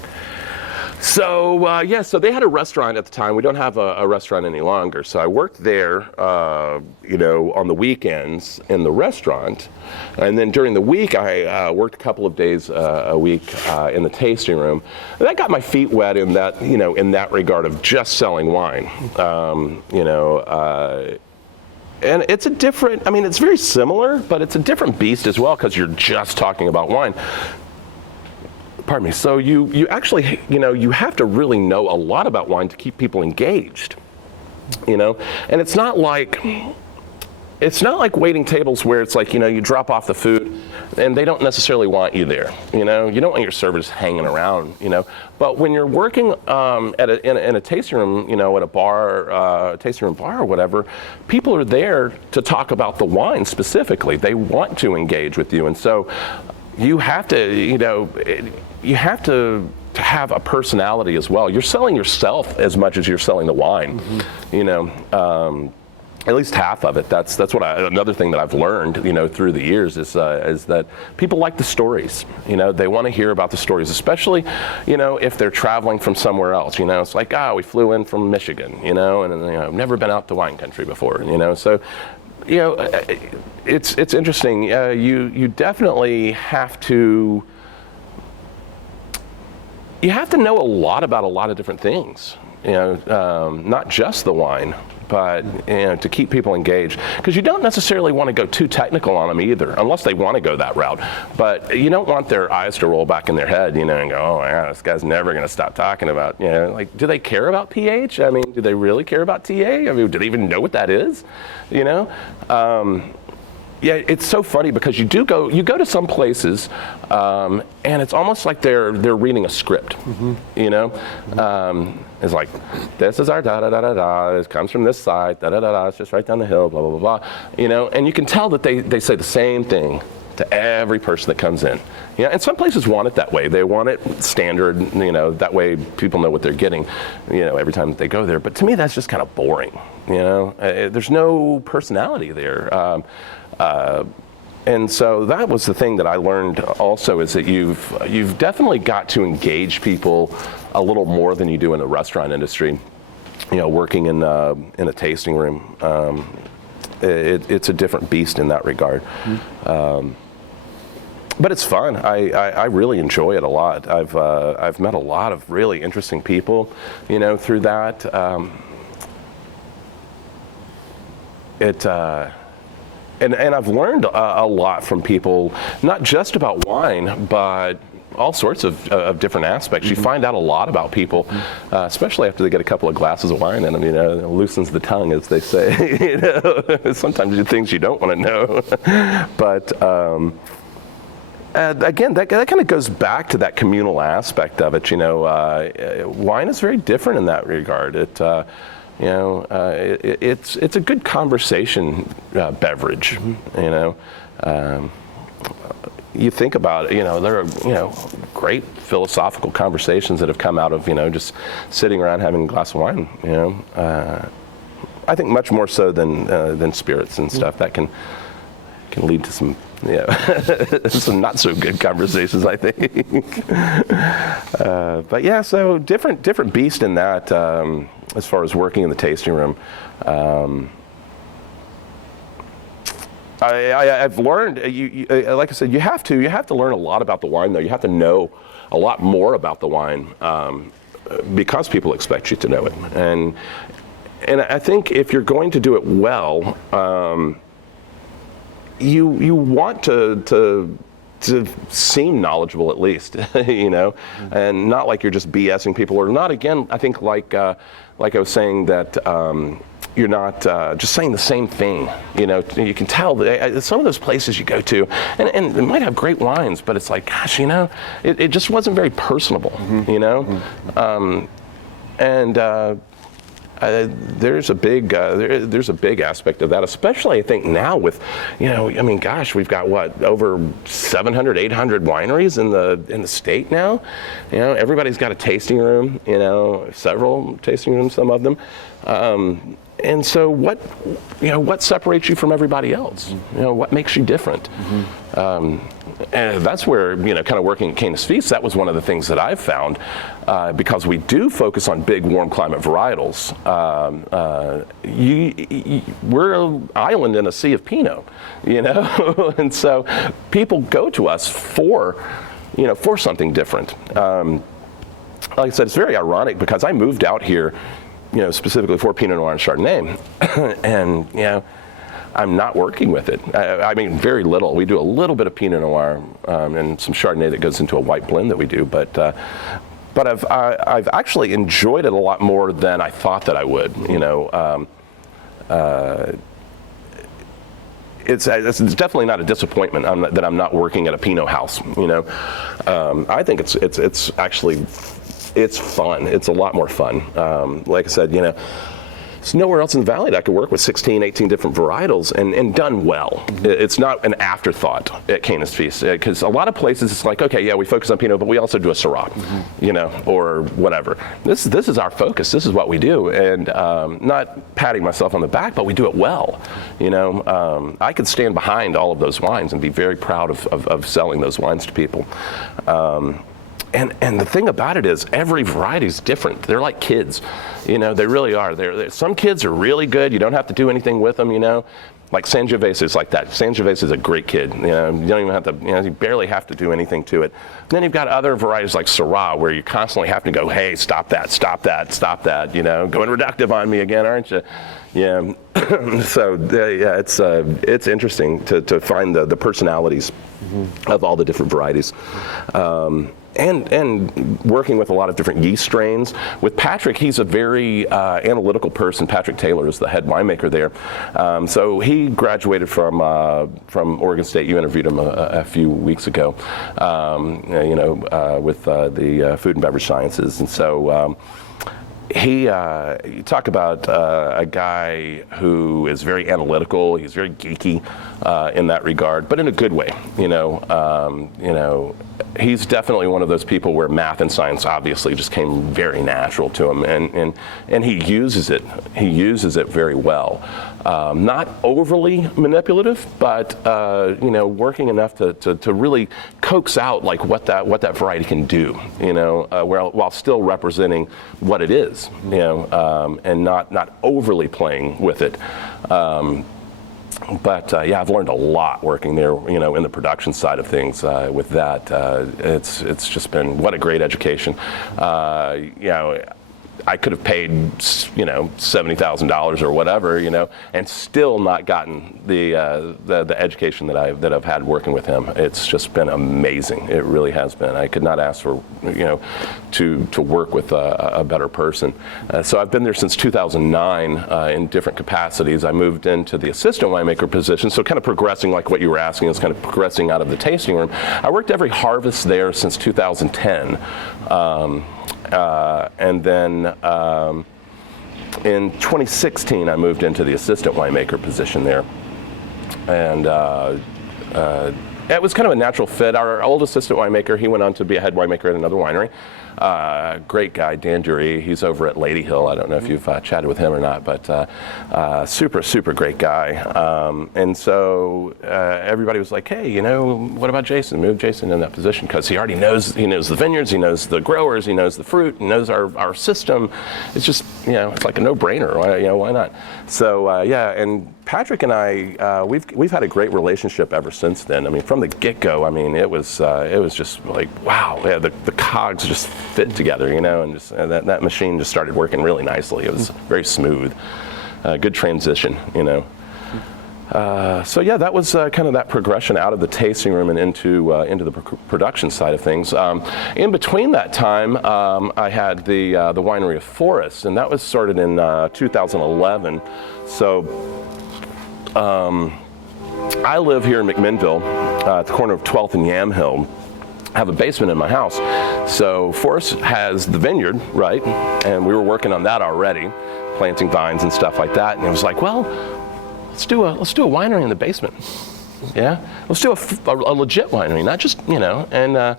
So so they had a restaurant at the time. We don't have a restaurant any longer. So I worked there, on the weekends in the restaurant, and then during the week I worked a couple of days a week in the tasting room. And that got my feet wet in that in that regard of just selling wine. And it's it's very similar, but it's a different beast as well, because you're just talking about wine. Pardon me. So you actually, you have to really know a lot about wine to keep people engaged, and it's not like waiting tables where it's like, you drop off the food and they don't necessarily want you there. You don't want your servers hanging around, But when you're working in a tasting room, at a bar, tasting room bar or whatever, people are there to talk about the wine specifically. They want to engage with you. And so you have to, have a personality as well. You're selling yourself as much as you're selling the wine, at least half of it. That's another thing that I've learned, through the years is that people like the stories. They want to hear about the stories, especially, if they're traveling from somewhere else. It's like, we flew in from Michigan, and I've never been out to wine country before, So, it's interesting. You definitely have to. You have to know a lot about a lot of different things. Not just the wine, but to keep people engaged, because you don't necessarily want to go too technical on them either, unless they want to go that route. But you don't want their eyes to roll back in their head, and go, oh yeah, this guy's never going to stop talking about, do they care about pH? Do they really care about TA? Do they even know what that is? Yeah, it's so funny because you go to some places, and it's almost like they're reading a script. It's like, this is our da da da da da. It comes from this side, da da da da. It's just right down the hill, blah blah blah blah. And you can tell that they say the same thing to every person that comes in. And some places want it that way. They want it standard. That way people know what they're getting. Every time that they go there. But to me, that's just kind of boring. There's no personality there. And so that was the thing that I learned also, is that you've definitely got to engage people a little more than you do in the restaurant industry. Working in a tasting room. it's a different beast in that regard. But it's fun. I really enjoy it a lot. I've met a lot of really interesting people, through that. And I've learned a lot from people, not just about wine, but all sorts of different aspects. You find out a lot about people, especially after they get a couple of glasses of wine in them. It loosens the tongue, as they say. Sometimes you do things you don't want to know. But again, that kind of goes back to that communal aspect of it. Wine is very different in that regard. It's a good conversation beverage. You think about it, there are great philosophical conversations that have come out of just sitting around having a glass of wine. I think much more so than spirits and stuff that can lead to some some not so good conversations, I think. But yeah, so different beast in that as far as working in the tasting room. I've learned, like I said, you have to learn a lot about the wine, though. You have to know a lot more about the wine because people expect you to know it. And I think if you're going to do it well, you want to seem knowledgeable at least, and not like you're just BSing people, or not. Again, I think like I was saying that. You're not just saying the same thing. You can tell that some of those places you go to, and it might have great wines, but it's like, gosh, it just wasn't very personable, and there's a big aspect of that, especially I think now with, gosh, we've got over 700, 800 wineries in the state now. Everybody's got a tasting room, several tasting rooms, some of them. And so what separates you from everybody else? What makes you different? And that's where, kind of working at Cana's Feast, that was one of the things that I've found, because we do focus on big warm climate varietals. We're an island in a sea of Pinot, and so people go to us for something different. Like I said, it's very ironic because I moved out here, specifically for Pinot Noir and Chardonnay, and I'm not working with it. I mean, very little. We do a little bit of Pinot Noir and some Chardonnay that goes into a white blend that we do, but I've actually enjoyed it a lot more than I thought that I would. It's definitely not a disappointment that I'm not working at a Pinot house. I think it's actually. It's fun. It's a lot more fun. Like I said, there's nowhere else in the valley that I could work with 16, 18 different varietals and done well. It's not an afterthought at Cana's Feast, because a lot of places it's like, okay, yeah, we focus on Pinot, but we also do a Syrah, or whatever. This is our focus. This is what we do, and not patting myself on the back, but we do it well. I could stand behind all of those wines and be very proud of selling those wines to people. And the thing about it is every variety is different. They're like kids, they really are. Some kids are really good. You don't have to do anything with them, like Sangiovese is like that. Sangiovese is a great kid. You don't even have to, you barely have to do anything to it. And then you've got other varieties like Syrah, where you constantly have to go, hey, stop that, going reductive on me again, aren't you? Yeah. So yeah, it's interesting to find the personalities of all the different varieties. And working with a lot of different yeast strains. With Patrick, he's a very analytical person. Patrick Taylor is the head winemaker there. So he graduated from Oregon State. You interviewed him a few weeks ago, with the food and beverage sciences. And so you talk about a guy who is very analytical. He's very geeky in that regard, but in a good way. He's definitely one of those people where math and science obviously just came very natural to him, and he uses it. He uses it very well. Not overly manipulative, but working enough to really coax out like what that variety can do. While still representing what it is. And not overly playing with it. But yeah, I've learned a lot working there, in the production side of things. With that, it's just been what a great education. I could have paid, $70,000 or whatever, and still not gotten the education that I've had working with him. It's just been amazing. It really has been. I could not ask for, to work with a better person. So I've been there since 2009 in different capacities. I moved into the assistant winemaker position, so kind of progressing like what you were asking, is kind of progressing out of the tasting room. I worked every harvest there since 2010. And then in 2016, I moved into the assistant winemaker position there. And it was kind of a natural fit. Our old assistant winemaker, he went on to be a head winemaker at another winery. Great guy, Dan Dury. He's over at Lady Hill. I don't know if you've chatted with him or not, but super great guy. And so everybody was like, hey, what about Jason? Move Jason in that position, because he already knows the vineyards, he knows the growers, he knows the fruit, he knows our system. It's just, it's like a no-brainer. Why not? So and Patrick and I, we've had a great relationship ever since then. I mean, from the get-go, it was just like, wow, yeah, the cogs just fit together, and just that machine just started working really nicely. It was very smooth, good transition, So yeah, that was kind of that progression out of the tasting room and into the production side of things. In between that time, I had the Winery of Forest, and that was started in 2011. So I live here in McMinnville, at the corner of 12th and Yamhill. I have a basement in my house. So Forest has the vineyard, right? And we were working on that already, planting vines and stuff like that. And it was like, well, let's do a winery in the basement. Yeah, let's do a legit winery, not just, and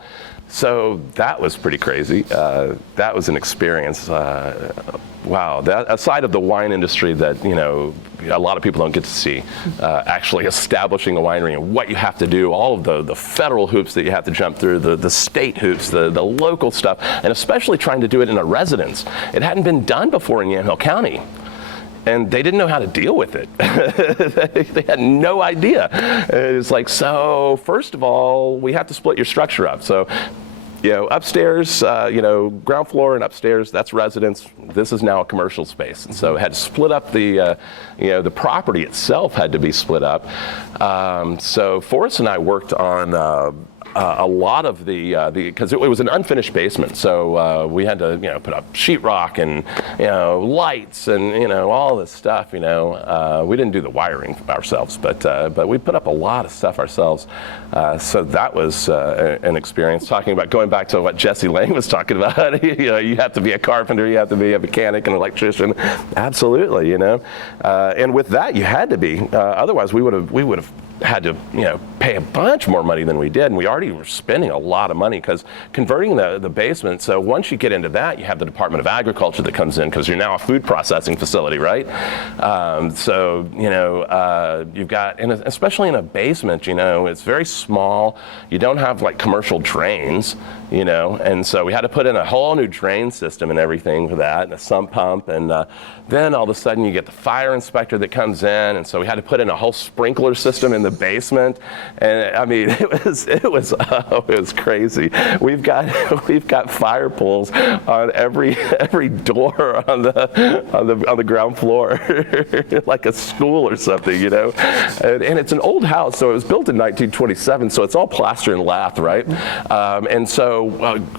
so that was pretty crazy. That was an experience. Wow, that aside of the wine industry that, a lot of people don't get to see, actually establishing a winery and what you have to do, all of the federal hoops that you have to jump through, the state hoops, the local stuff, and especially trying to do it in a residence. It hadn't been done before in Yamhill County. And they didn't know how to deal with it. They had no idea. It's like, so first of all, we have to split your structure up. So, upstairs, ground floor and upstairs, that's residence. This is now a commercial space. And so it had to split up the property itself had to be split up. So Forrest and I worked on a lot of because it was an unfinished basement, so we had to put up sheetrock and lights and all this stuff. We didn't do the wiring ourselves, but we put up a lot of stuff ourselves. So that was an experience. Talking about going back to what Jesse Lang was talking about, you have to be a carpenter, you have to be a mechanic, an electrician. Absolutely, and with that you had to be. Otherwise, we would have had to pay a bunch more money than we did, and we already were spending a lot of money because converting the basement. So once you get into that, you have the Department of Agriculture that comes in because you're now a food processing facility, right? You've got, and especially in a basement, it's very small. You don't have like commercial drains, and so we had to put in a whole new drain system and everything for that, and a sump pump, and then all of a sudden you get the fire inspector that comes in, and so we had to put in a whole sprinkler system in the basement, and I mean it was crazy. We've got fire poles on every door on the ground floor, like a school or something, and it's an old house, so it was built in 1927, so it's all plaster and lath, right? And so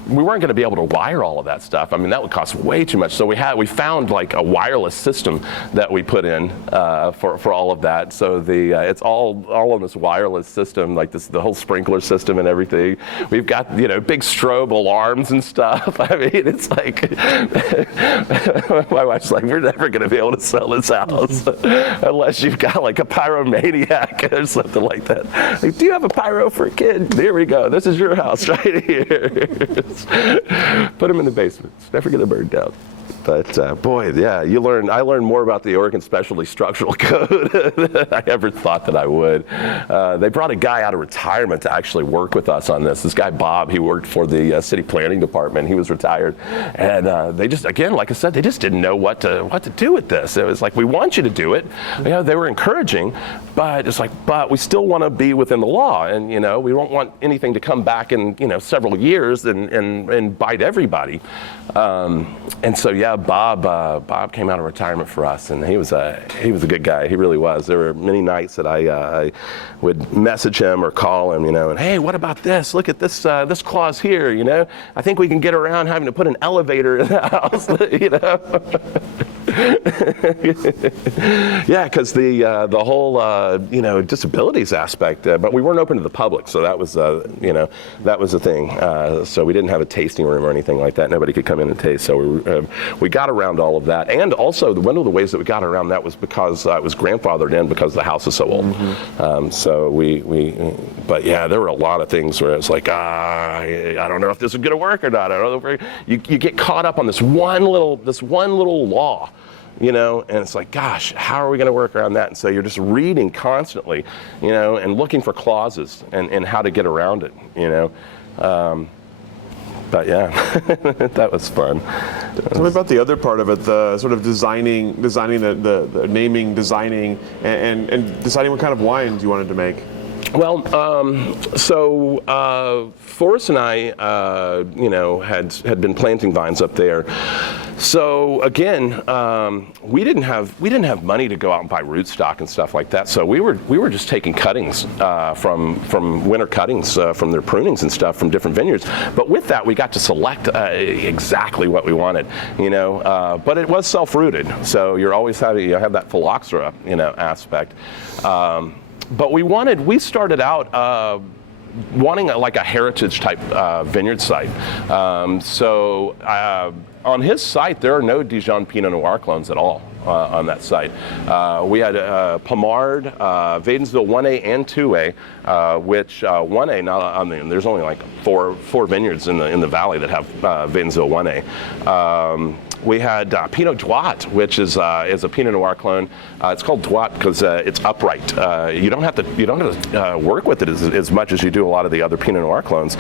we weren't going to be able to wire all of that stuff. I mean, that would cost way too much. So we found like a wireless system that we put in for all of that. So it's all on this wireless system, like the whole sprinkler system and everything. We've got big strobe alarms and stuff. I mean, it's like my wife's like, we're never going to be able to sell this house unless you've got like a pyromaniac or something like that. Like, do you have a pyro for a kid? Here we go. This is your house right here. Put them in the basement. It's never going to burn down. But boy, yeah, I learned more about the Oregon Specialty Structural Code than I ever thought that I would. They brought a guy out of retirement to actually work with us on this. This guy, Bob, he worked for the city planning department. He was retired. And they just, again, like I said, they just didn't know what to do with this. It was like, we want you to do it. They were encouraging, but it's like, but we still want to be within the law. And, we don't want anything to come back in, several years and bite everybody. And so, yeah, Bob came out of retirement for us, and he was a good guy. He really was. There were many nights that I would message him or call him, and hey, what about this? Look at this clause here, I think we can get around having to put an elevator in the house, Yeah, because the whole disabilities aspect, but we weren't open to the public, so that was that was the thing. So we didn't have a tasting room or anything like that. Nobody could come in and taste. So we got around all of that, and also one of the ways that we got around that was because it was grandfathered in because the house is so old. Mm-hmm. So but yeah, there were a lot of things where it's like, I don't know if this is going to work or not. I don't know if you get caught up on this one little law. And it's like, gosh, how are we going to work around that? And so you're just reading constantly, and looking for clauses and how to get around it, But yeah, that was fun. Tell me about the other part of it, the sort of designing the naming, designing, and deciding what kind of wines you wanted to make. Well, so Forrest and I, had been planting vines up there. So again, we didn't have money to go out and buy rootstock and stuff like that. So we were just taking cuttings from winter cuttings from their prunings and stuff from different vineyards. But with that, we got to select exactly what we wanted, But it was self-rooted, so you're always having have that phylloxera, aspect. But we started out wanting a heritage type vineyard site. So on his site, there are no Dijon Pinot Noir clones at all on that site. We had Pommard, Wadensville 1A and 2A, which 1A, there's only like four vineyards in the valley that have Wadensville 1A. We had Pinot Noir, which is a Pinot Noir clone. It's called Noir because it's upright. You don't have to work with it as much as you do a lot of the other Pinot Noir clones.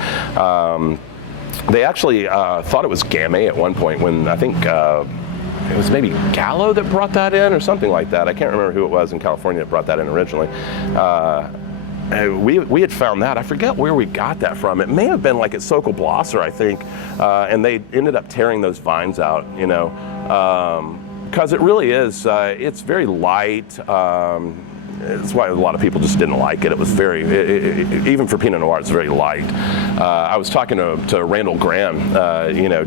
They actually thought it was Gamay at one point when I think it was maybe Gallo that brought that in or something like that. I can't remember who it was in California that brought that in originally. We had found that. I forget where we got that from. It may have been like at Sokol Blosser, I think, and they ended up tearing those vines out, because it really is. It's very light. That's why a lot of people just didn't like it. It was even for Pinot Noir, it's very light. I was talking to Randall Graham,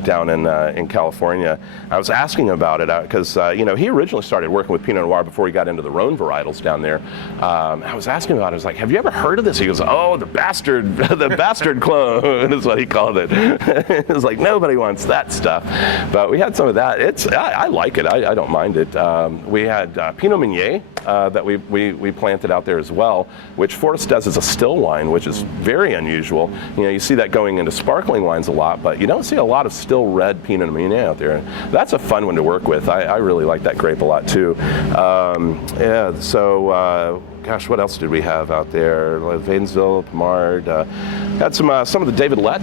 down in California. I was asking him about it because, he originally started working with Pinot Noir before he got into the Rhone varietals down there. I was asking him about it. I was like, have you ever heard of this? He goes, oh, the bastard clone is what he called it. It was like, nobody wants that stuff. But we had some of that. I like it. I don't mind it. We had Pinot Meunier that we planted out there as well, which Forrest does as a still wine, which is very unusual. You see that going into sparkling wines a lot, but you don't see a lot of still red Pinot Meunier out there. That's a fun one to work with. I really like that grape a lot too. Gosh, what else did we have out there? Wadensville, Pommard. Had some of the David Lett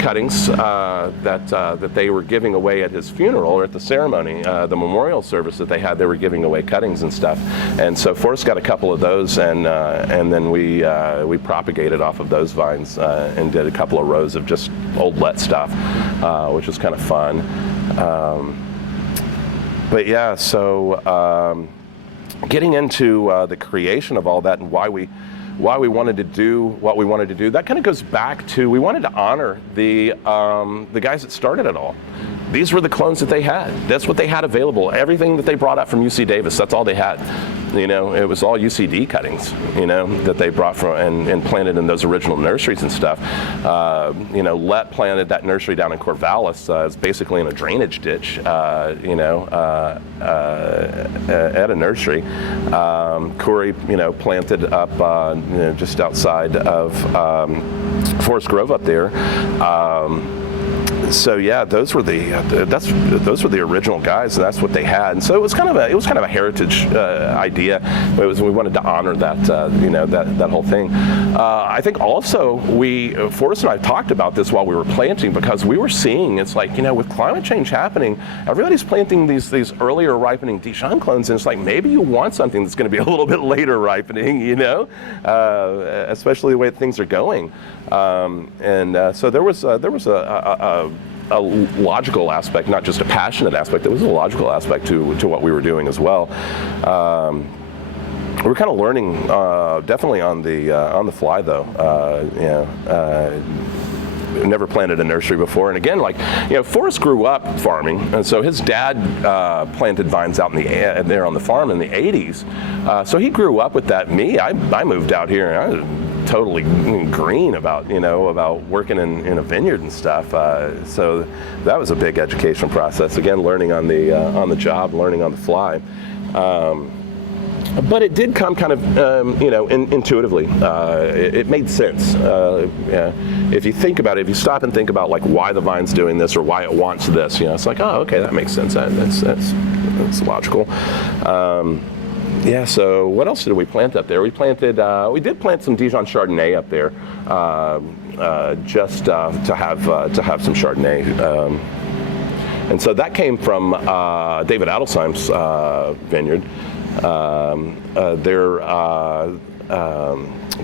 cuttings that they were giving away at his funeral or at the ceremony, the memorial service that they had. They were giving away cuttings and stuff, and so Forrest got a couple of those, and then we propagated off of those vines and did a couple of rows of just old Lett stuff, which was kind of fun. But yeah, so. Getting into the creation of all that and why we wanted to do what we wanted to do, that kind of goes back to we wanted to honor the guys that started it all. These were the clones that they had. That's what they had available. Everything that they brought up from UC Davis, that's all they had. It was all UCD cuttings, that they brought from and planted in those original nurseries and stuff. Lett planted that nursery down in Corvallis. It's basically in a drainage ditch, at a nursery. Corey, planted up just outside of Forest Grove up there. So yeah, those were the original guys, and that's what they had. And so it was kind of a heritage idea. We wanted to honor that that whole thing. I think also Forrest and I talked about this while we were planting, because we were seeing it's like, with climate change happening, everybody's planting these earlier ripening Dijon clones, and it's like maybe you want something that's going to be a little bit later ripening, especially the way things are going. So there was a logical aspect, not just a passionate aspect. There was a logical aspect to what we were doing as well. We were kind of learning, definitely on the fly, though. Never planted a nursery before, and again, Forrest grew up farming, and so his dad planted vines out there on the farm in the '80s. So he grew up with that. I moved out here, and I was totally green about working in a vineyard and stuff. So that was a big education process. Again, learning on the job, learning on the fly. But it did come kind of, intuitively. It made sense. If you think about it, if you stop and think about why the vine's doing this or why it wants this, it's like, oh, okay, that makes sense. That's logical. So what else did we plant up there? We did plant some Dijon Chardonnay up there, just to have some Chardonnay. And so that came from David Adelsheim's vineyard. Their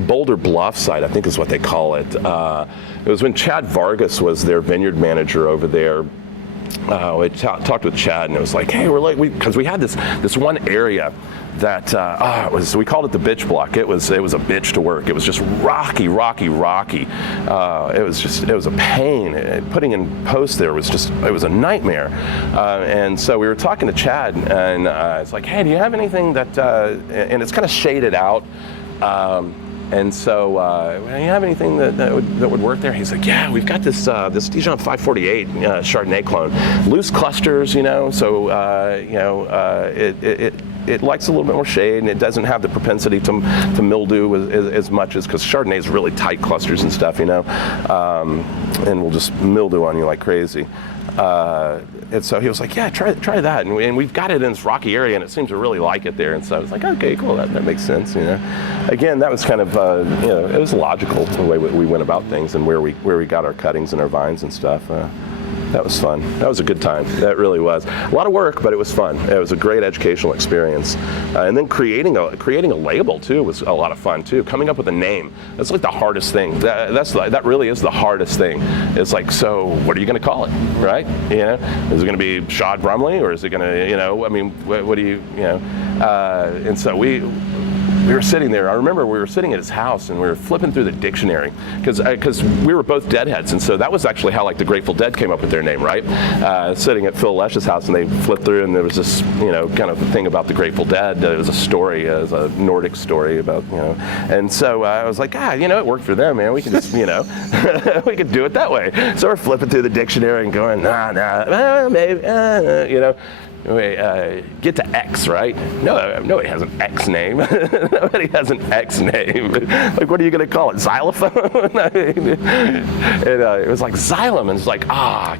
Boulder Bluff site, I think is what they call it. It was when Chad Vargas was their vineyard manager over there. We talked with Chad, and it was like, hey, because we had this one area that we called it the bitch block. It was a bitch to work. It was just rocky. It was a pain. Putting in posts there was a nightmare. And so we were talking to Chad, and it's like, hey, do you have anything that? And it's kind of shaded out. And so, do you have anything that would work there? He's like, yeah, we've got this Dijon 548 Chardonnay clone, loose clusters, so it likes a little bit more shade, and it doesn't have the propensity to mildew as much as, because Chardonnay is really tight clusters and stuff, and will just mildew on you like crazy. And so he was like, yeah, try that. And we've got it in this rocky area, and it seems to really like it there. And so I was like, okay, cool, that makes sense, Again, that was kind of, it was logical the way we went about things and where we got our cuttings and our vines and stuff. That was fun. That was a good time. That really was. A lot of work, but it was fun. It was a great educational experience. And then creating a label too was a lot of fun too. Coming up with a name. That's like the hardest thing. That really is the hardest thing. It's like, so what are you going to call it, right? Is it going to be Shad Brumley, or is it going to, what do you, and so we were sitting there. I remember we were sitting at his house, and we were flipping through the dictionary because we were both Deadheads, and so that was actually how the Grateful Dead came up with their name, right? Sitting at Phil Lesch's house, and they flipped through, and there was this kind of thing about the Grateful Dead. It was a story, it was a Nordic story about and so I was like, it worked for them, man. We can just we could do it that way. So we're flipping through the dictionary and going, maybe, get to X, right? No, nobody has an X name. Nobody has an X name. Like, what are you going to call it? Xylophone? It was like Xylem, and it's like,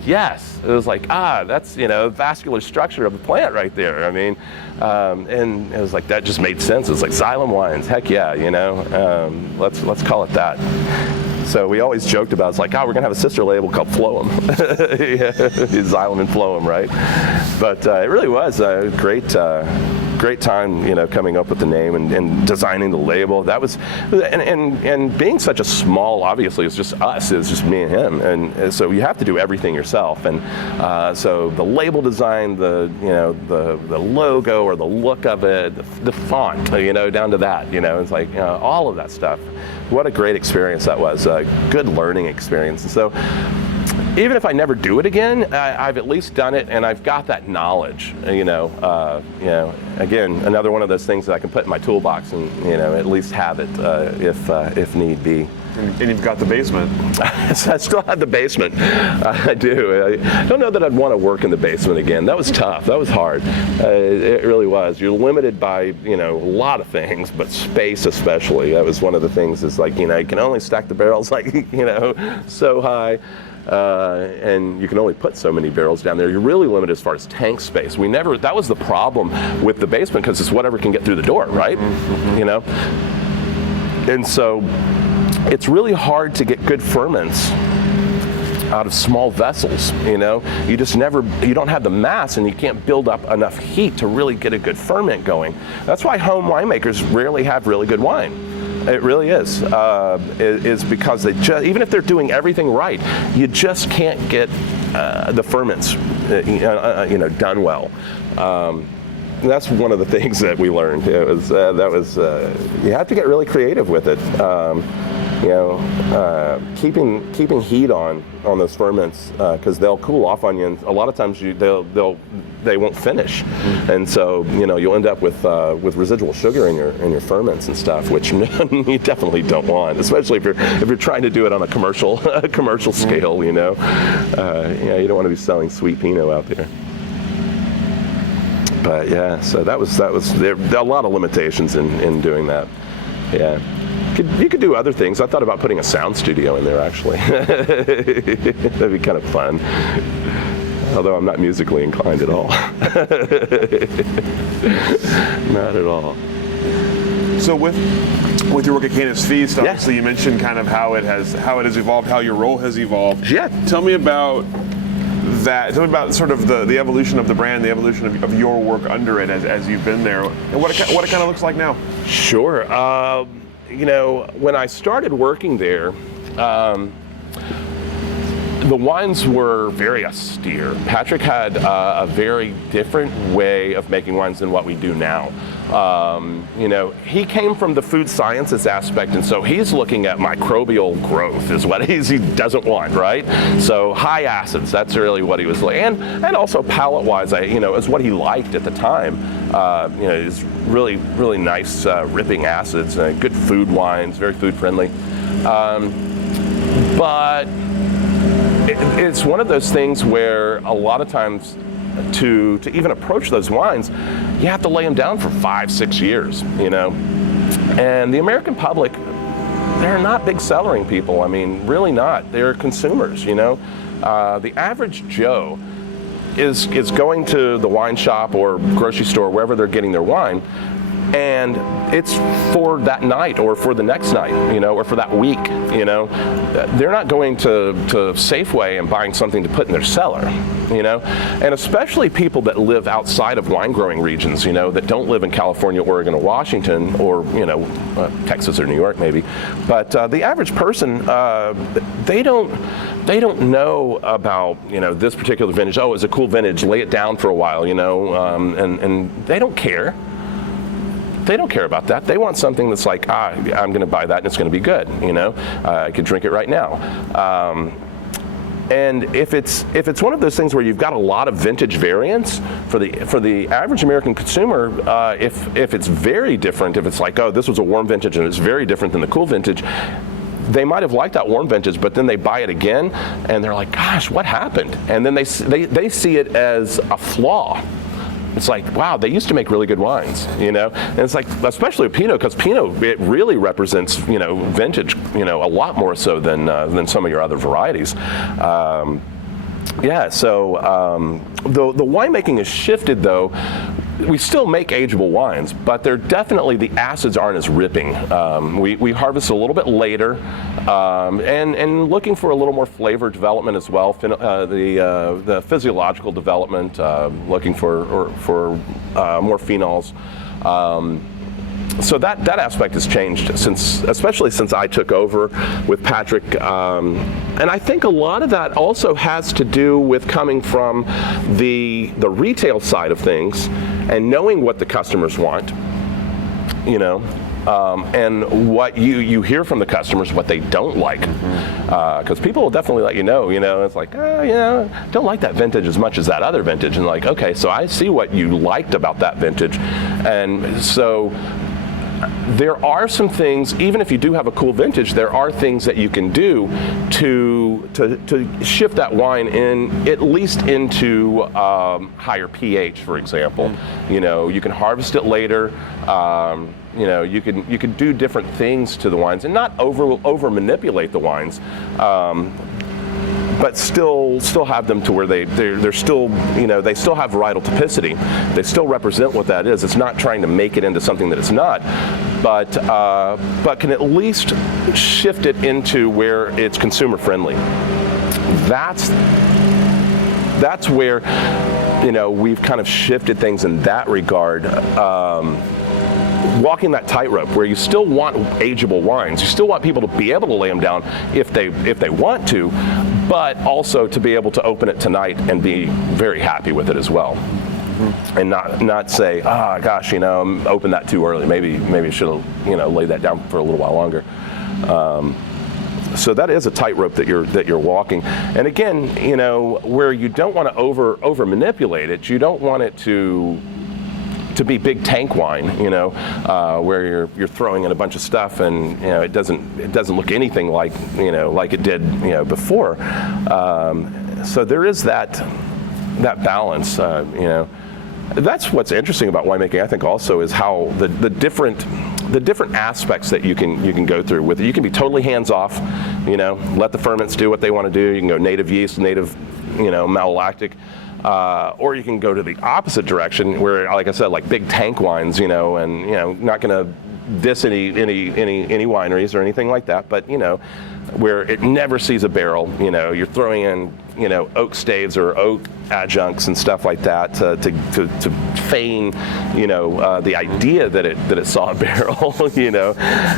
yes. It was like, that's, vascular structure of the plant right there. I mean, and it was like, that just made sense. It's like Xylem Wines. Heck yeah, let's call it that. So we always joked about, it's like, we're going to have a sister label called Floem. Xylem and Floem, right? But it really was a great time, coming up with the name and designing the label. That was, and being such a small, obviously, it's just us, it's just me and him. And so you have to do everything yourself. And so the label design, the logo or the look of it, the font, down to that, it's like, all of that stuff. What a great experience that was, a good learning experience. And so even if I never do it again, I've at least done it, and I've got that knowledge. Again, another one of those things that I can put in my toolbox and at least have it if need be. And you've got the basement. I still have the basement. I do. I don't know that I'd want to work in the basement again. That was tough. That was hard. It really was. You're limited by a lot of things, but space especially. That was one of the things. Is like you can only stack the barrels so high. and you can only put so many barrels down there. You're really limited as far as tank space. That was the problem with the basement, because it's whatever can get through the door, right? You know? And so it's really hard to get good ferments out of small vessels, you know? You don't have the mass, and you can't build up enough heat to really get a good ferment going. That's why home winemakers rarely have really good wine. It really is because even if they're doing everything right, you just can't get the ferments, done well. That's one of the things that we learned. You have to get really creative with it. Keeping heat on those ferments, because they'll cool off on you, and a lot of times they won't finish, and so you'll end up with residual sugar in your ferments and stuff, which you definitely don't want, especially if you're trying to do it on a commercial scale. You don't want to be selling sweet Pinot out there. But yeah, so that was there are a lot of limitations in doing that. Yeah. You could do other things. I thought about putting a sound studio in there, actually. That'd be kind of fun. Although I'm not musically inclined at all. Not at all. So with your work at Cana's Feast, obviously you mentioned kind of how it has evolved, how your role has evolved. Yeah. Tell me about that. Tell me about sort of the evolution of the brand, the evolution of your work under it as you've been there, and what it kind of looks like now. Sure. When I started working there, the wines were very austere. Patrick had a very different way of making wines than what we do now. He came from the food sciences aspect, and so he's looking at microbial growth is what he doesn't want, right? So high acids, that's really what he was like. And also palate-wise, is what he liked at the time. Is really, really nice ripping acids, good food wines, very food friendly. But it's one of those things where a lot of times to even approach those wines, you have to lay them down for 5-6 years, And the American public, they're not big cellaring people. I mean, really not. They're consumers, The average Joe is going to the wine shop or grocery store, wherever they're getting their wine, and it's for that night or for the next night, or for that week, They're not going to Safeway and buying something to put in their cellar, And especially people that live outside of wine growing regions, that don't live in California, Oregon, or Washington, or, Texas or New York maybe. But the average person, they don't know about, this particular vintage. Oh, it's a cool vintage, lay it down for a while, and they don't care. They don't care about that. They want something that's like, I'm going to buy that and it's going to be good. I could drink it right now. And if it's one of those things where you've got a lot of vintage variants for the average American consumer, if it's very different, if it's like, oh, this was a warm vintage and it's very different than the cool vintage, they might have liked that warm vintage, but then they buy it again and they're like, gosh, what happened? And then they see it as a flaw. It's like, wow, they used to make really good wines, And it's like, especially with Pinot, because Pinot, it really represents, vintage, a lot more so than some of your other varieties. So the winemaking has shifted, though. We still make ageable wines, but the acids aren't as ripping. We harvest a little bit later, and looking for a little more flavor development as well. The physiological development, looking for more phenols. So that aspect has changed especially since I took over with Patrick, and I think a lot of that also has to do with coming from the retail side of things and knowing what the customers want, and what you hear from the customers, what they don't like, because people will definitely let you know. It's like, don't like that vintage as much as that other vintage, and like, okay, so I see what you liked about that vintage, and so there are some things, even if you do have a cool vintage, there are things that you can do to shift that wine at least into higher pH, for example. You can harvest it later. You can do different things to the wines and not over manipulate the wines. but still have them to where they're still, they still have varietal typicity. They still represent what that is. It's not trying to make it into something that it's not, but can at least shift it into where it's consumer friendly. That's where, we've kind of shifted things in that regard. Walking that tightrope where you still want ageable wines, you still want people to be able to lay them down if they want to, but also to be able to open it tonight and be very happy with it as well. Mm-hmm. And not say, gosh, opened that too early. Maybe I should have laid that down for a little while longer. So that is a tightrope that you're walking. And again, where you don't want to over manipulate it, you don't want it to be big tank wine, where you're throwing in a bunch of stuff and it doesn't look anything like like it did before. So there is that balance. That's what's interesting about winemaking, I think, also is how the different aspects that you can go through with it. You can be totally hands off, let the ferments do what they want to do. You can go native yeast, native, malolactic. Or you can go to the opposite direction where, like I said, like big tank wines, and not going to diss any wineries or anything like that, but where it never sees a barrel. You're throwing in oak staves or oak adjuncts and stuff like that to feign the idea that it saw a barrel.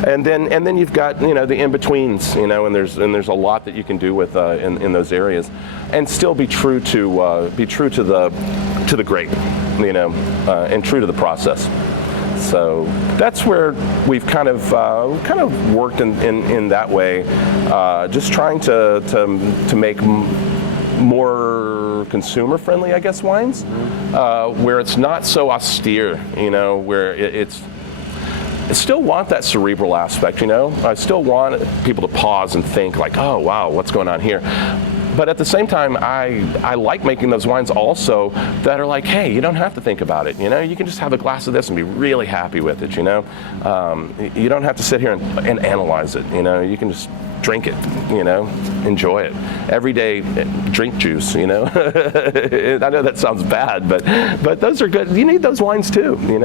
And then you've got the in-betweens, and there's a lot that you can do with in those areas, and still be true to the grape, and true to the process. So that's where we've kind of worked in that way, just trying to make more consumer friendly, I guess, wines, where it's not so austere, where it's I still want that cerebral aspect, I still want people to pause and think like, oh wow, what's going on here? But at the same time, I like making those wines also that are like, hey, you don't have to think about it. You can just have a glass of this and be really happy with it. You don't have to sit here and analyze it. You can just drink it. Enjoy it. Every day, drink juice. I know that sounds bad, but those are good. You need those wines too. You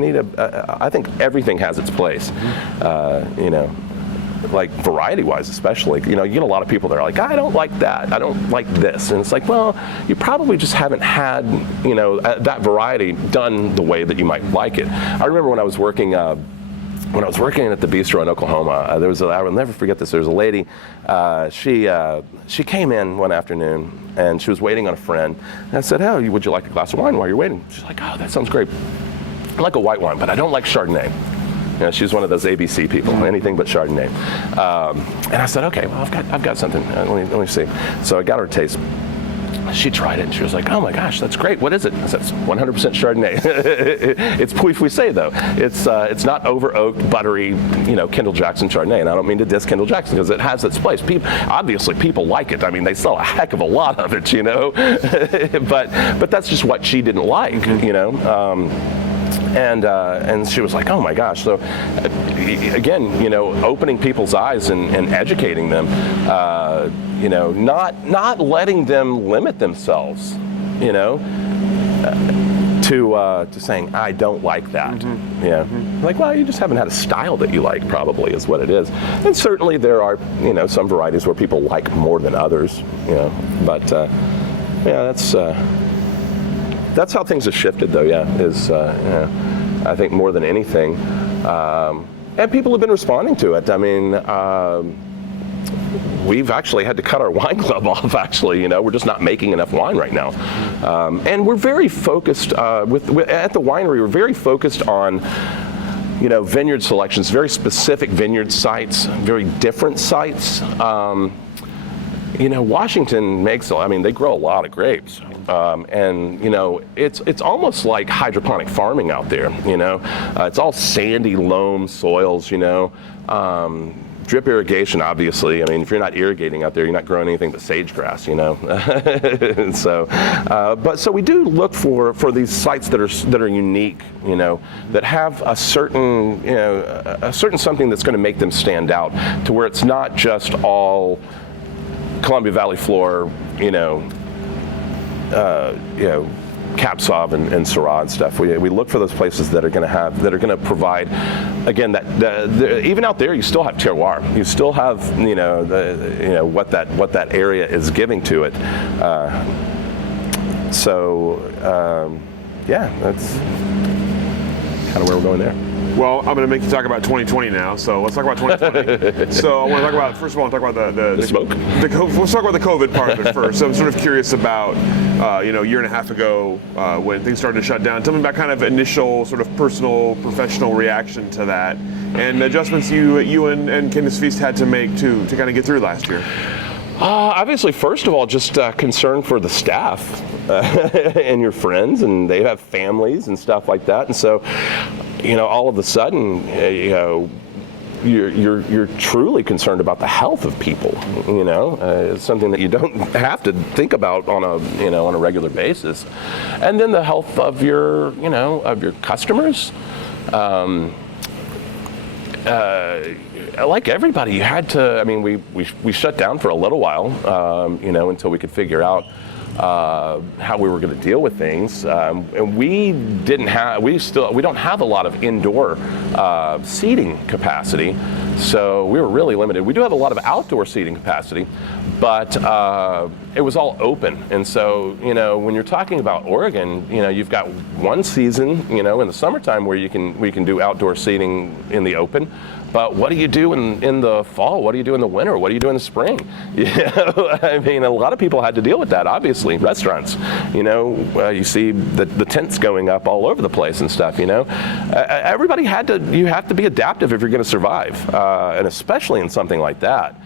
need I think everything has its place. Like variety-wise, especially, you get a lot of people that are like, I don't like that, I don't like this, and it's like, well, you probably just haven't had, that variety done the way that you might like it. I remember when I was working at the Bistro in Oklahoma, I will never forget this. There was a lady, she came in one afternoon and she was waiting on a friend. And I said, oh, would you like a glass of wine while you're waiting? She's like, oh, that sounds great. I like a white wine, but I don't like Chardonnay. She's one of those ABC people, anything but Chardonnay. And I said, okay, well, I've got something. Let me see. So I got her a taste. She tried it and she was like, oh my gosh, that's great. What is it? I said, it's 100% Chardonnay. It's Puy Fouissé though. It's not over oaked, buttery, Kendall Jackson Chardonnay. And I don't mean to diss Kendall Jackson because it has its place. Obviously people like it. I mean, they sell a heck of a lot of it, but that's just what she didn't like, And she was like, oh my gosh. So again, opening people's eyes and educating them, not letting them limit themselves, to saying, I don't like that. Mm-hmm. Yeah. Mm-hmm. Like, well, you just haven't had a style that you like, probably, is what it is. And certainly there are, some varieties where people like more than others, but that's how things have shifted, though. I think more than anything, and people have been responding to it. I mean, we've actually had to cut our wine club off. Actually, we're just not making enough wine right now, and we're very focused at the winery. We're very focused on vineyard selections, very specific vineyard sites, very different sites. Washington they grow a lot of grapes. And it's almost like hydroponic farming out there. It's all sandy loam soils. Drip irrigation, obviously. I mean, if you're not irrigating out there, you're not growing anything but sagegrass. So we do look for these sites that are unique. That have a certain something that's going to make them stand out, to where it's not just all Columbia Valley floor, Cab Sauv and Syrah and stuff. We look for those places that are going to provide, again, that even out there you still have terroir. You still have what that area is giving to it. That's kind of where we're going there. Well, I'm going to make you talk about 2020 now, so let's talk about 2020. So I want to talk about, first of all, the smoke. Let's talk about the COVID part of it first. So I'm sort of curious about, a year and a half ago when things started to shut down. Tell me about kind of initial sort of personal, professional reaction to that and adjustments you and Cana's Feast had to make to kind of get through last year. Obviously, first of all, just concern for the staff and your friends, and they have families and stuff like that. And so, all of a sudden, you're truly concerned about the health of people. It's something that you don't have to think about on a regular basis. And then the health of your customers. Like everybody, you had to. I mean, we shut down for a little while, until we could figure out how we were going to deal with things. And we don't have a lot of indoor seating capacity, so we were really limited. We do have a lot of outdoor seating capacity, but it was all open. And so, when you're talking about Oregon, you've got one season, in the summertime where we can do outdoor seating in the open. But what do you do in the fall? What do you do in the winter? What do you do in the spring? I mean, a lot of people had to deal with that, obviously. Restaurants, you see the tents going up all over the place and stuff, Everybody you have to be adaptive if you're going to survive, and especially in something like that.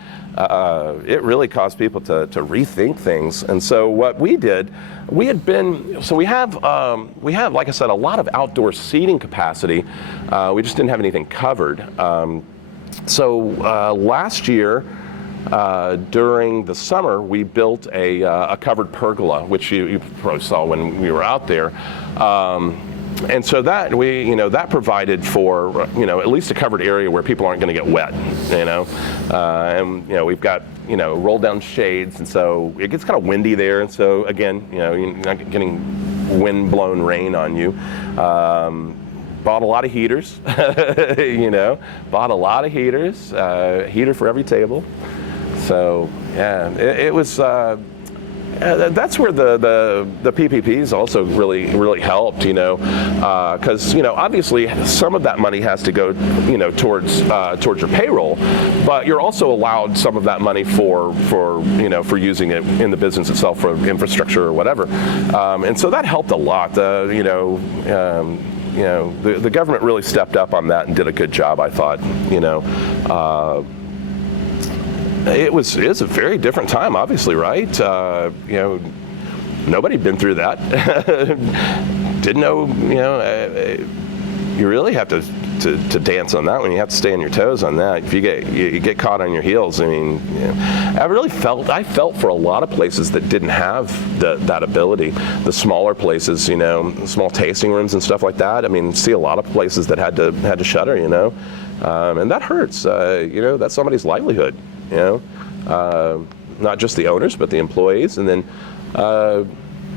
It really caused people to rethink things. And so what we did, we have, like I said, a lot of outdoor seating capacity. We just didn't have anything covered. So last year, during the summer, we built a covered pergola, which you probably saw when we were out there. And so that that provided for at least a covered area where people aren't going to get wet, and we've got roll down shades, and so it gets kind of windy there, and so again you're not getting wind blown rain on you. Bought a lot of heaters, heater for every table. So yeah, it was. That's where the PPPs also really helped, because obviously some of that money has to go towards your payroll, but you're also allowed some of that money for using it in the business itself for infrastructure or whatever, and so that helped a lot. The government really stepped up on that and did a good job, I thought. It was a very different time, obviously, right? Nobody'd been through that. Didn't know, you really have to dance on that one. You have to stay on your toes on that. If you get caught on your heels, I mean, I felt for a lot of places that didn't have that ability. The smaller places, small tasting rooms and stuff like that. I mean, see a lot of places that had to shutter, and that hurts. That's somebody's livelihood. Not just the owners, but the employees, and then,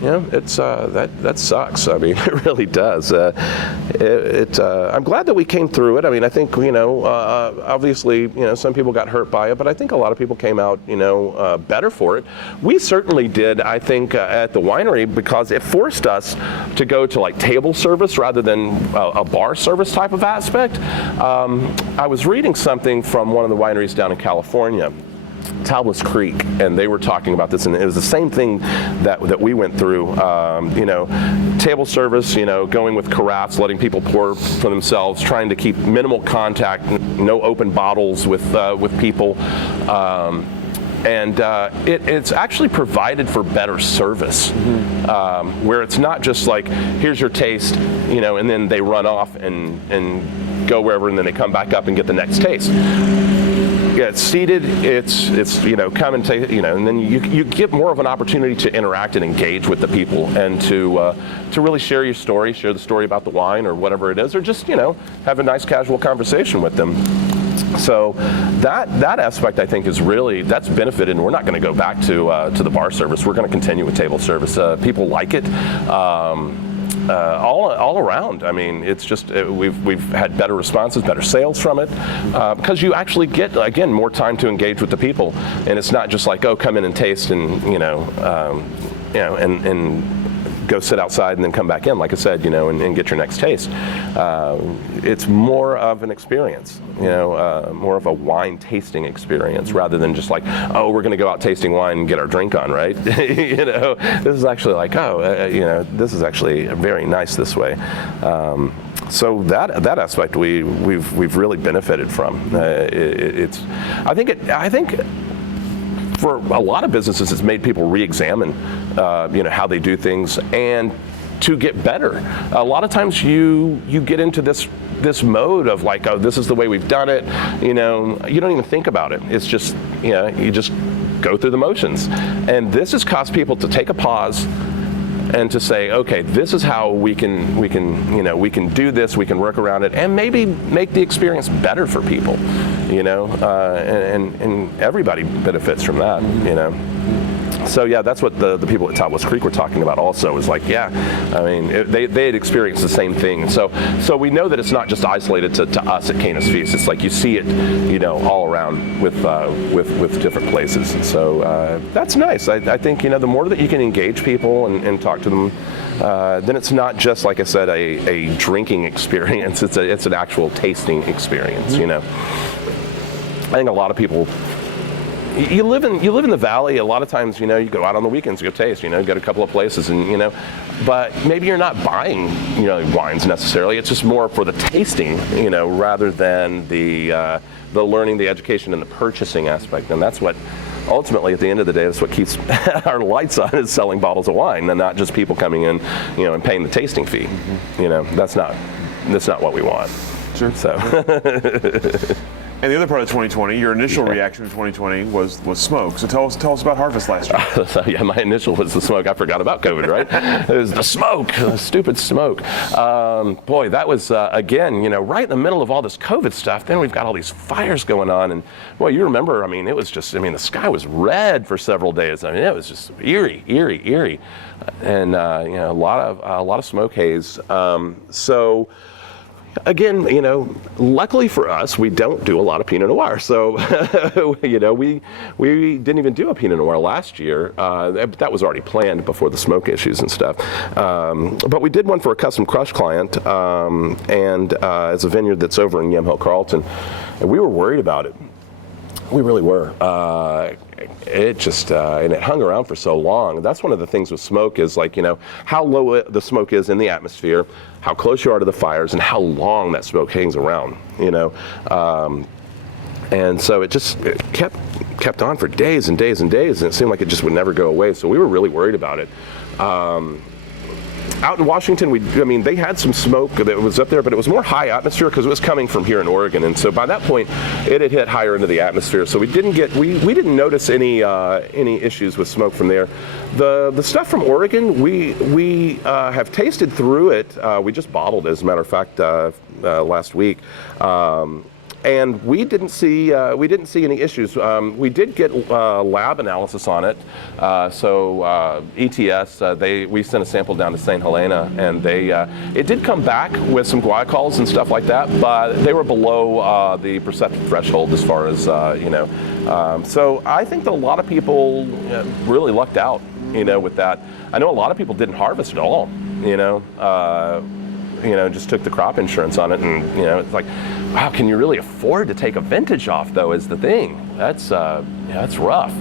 it's that sucks. I mean, it really does. I'm glad that we came through it. I mean, I think obviously, some people got hurt by it, but I think a lot of people came out, better for it. We certainly did. I think at the winery, because it forced us to go to like table service rather than a bar service type of aspect. I was reading something from one of the wineries down in California, Talbot's Creek, and they were talking about this, and it was the same thing that we went through. Table service, going with carafes, letting people pour for themselves, trying to keep minimal contact, no open bottles with people. And it's actually provided for better service, where it's not just like, here's your taste, and then they run off and go wherever, and then they come back up and get the next taste. Yeah, it's seated. It's come and take, and then you get more of an opportunity to interact and engage with the people, and to really share your story, share the story about the wine or whatever it is, or just have a nice casual conversation with them. So that aspect, I think, is that's benefited, and we're not going to go back to the bar service. We're going to continue with table service. People like it. All around. I mean, it's just we've had better responses, better sales from it, because you actually get, again, more time to engage with the people, and it's not just like, oh, come in and taste and and go sit outside and then come back in, like I said, and get your next taste. It's more of an experience, more of a wine tasting experience rather than just like, oh, we're going to go out tasting wine and get our drink on, right? This is actually like, this is actually very nice this way. So that aspect we've really benefited from. I think for a lot of businesses, it's made people re-examine, how they do things and to get better. A lot of times you get into this mode of like, oh, this is the way we've done it. You don't even think about it. It's just, you just go through the motions. And this has caused people to take a pause and to say, okay, this is how we can do this, we can work around it, and maybe make the experience better for people, and everybody benefits from that, So yeah, that's what the people at Topless Creek were talking about also, is like, yeah, I mean, they had experienced the same thing. So we know that it's not just isolated to us at Cana's Feast. It's like you see it, all around with different places. And so that's nice. I think, the more that you can engage people and talk to them, then it's not just, like I said, a drinking experience. It's an actual tasting experience, I think a lot of people, you live in the valley. A lot of times, you go out on the weekends, you go taste, go to a couple of places, and but maybe you're not buying, wines necessarily. It's just more for the tasting, rather than the learning, the education, and the purchasing aspect. And that's what, ultimately, at the end of the day, that's what keeps our lights on, is selling bottles of wine, and not just people coming in, and paying the tasting fee. That's not what we want. Sure. So. And the other part of 2020, your initial reaction to 2020 was smoke. So tell us about harvest last year. So yeah, my initial was the smoke. I forgot about COVID, right? It was the smoke, the stupid smoke. Boy, that was again, right in the middle of all this COVID stuff. Then we've got all these fires going on, and boy, you remember? I mean, it was just, the sky was red for several days. I mean, it was just eerie, and a lot of smoke haze. So. Again, luckily for us, we don't do a lot of Pinot Noir. So, we didn't even do a Pinot Noir last year. That was already planned before the smoke issues and stuff. But we did one for a custom crush client, and it's a vineyard that's over in Yamhill, Carlton. And we were worried about it. We really were. It just, and it hung around for so long. That's one of the things with smoke is like, how low the smoke is in the atmosphere, how close you are to the fires, and how long that smoke hangs around, and so it kept on for days and days and days, and it seemed like it just would never go away. So we were really worried about it. Out in Washington, they had some smoke that was up there, but it was more high atmosphere because it was coming from here in Oregon, and so by that point, it had hit higher into the atmosphere. So we didn't notice any issues with smoke from there. The stuff from Oregon, we have tasted through it. We just bottled it, as a matter of fact, last week. And we didn't see any issues. We did get lab analysis on it. So ETS, we sent a sample down to St. Helena, and it did come back with some glycols and stuff like that, but they were below the perceptive threshold as far as so I think that a lot of people really lucked out, with that. I know a lot of people didn't harvest at all, just took the crop insurance on it, and it's like, wow, can you really afford to take a vintage off though? Is the thing. That's rough.